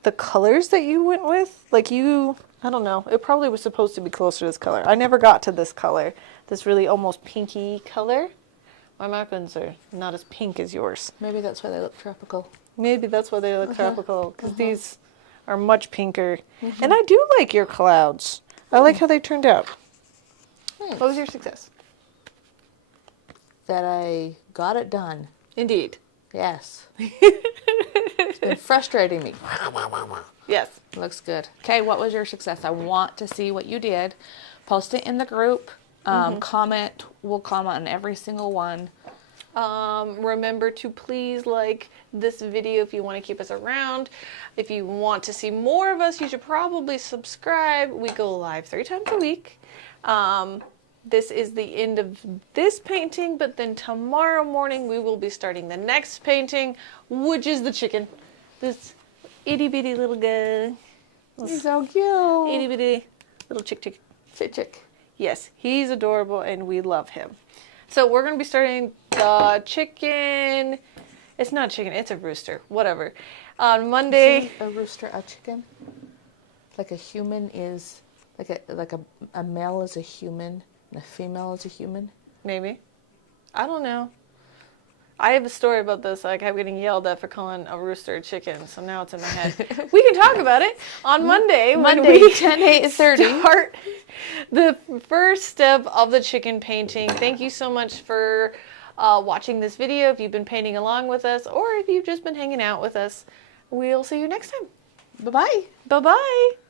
the colors that you went with. Like I don't know. It probably was supposed to be closer to this color. I never got to this color. This really almost pinky color. My mountains are not as pink as yours. Maybe that's why they look tropical. Maybe that's why they look tropical, because these are much pinker. And I do like your clouds. I like how they turned out. Thanks. What was your success? That I got it done. Indeed. Yes. It's been frustrating me. Yes. Looks good. Okay, what was your success? I want to see what you did. Post it in the group. Comment. We'll comment on every single one. Remember to please like this video if you want to keep us around. If you want to see more of us, you should probably subscribe. We go live 3 times a week. This is the end of this painting, but then tomorrow morning we will be starting the next painting, which is the chicken. This itty bitty little guy. He's so cute. Itty bitty little chick. Yes, he's adorable and we love him. So we're going to be starting the chicken. It's not chicken, it's a rooster. Whatever. On Monday. Isn't a rooster a chicken? Like a human is, like a male is a human and a female is a human? Maybe. I don't know. I have a story about this. Like, I'm getting yelled at for calling a rooster a chicken, so now it's in my head. We can talk about it on Monday. Monday, 10:30. Start the first step of the chicken painting. Thank you so much for watching this video. If you've been painting along with us, or if you've just been hanging out with us, we'll see you next time. Bye-bye. Bye-bye.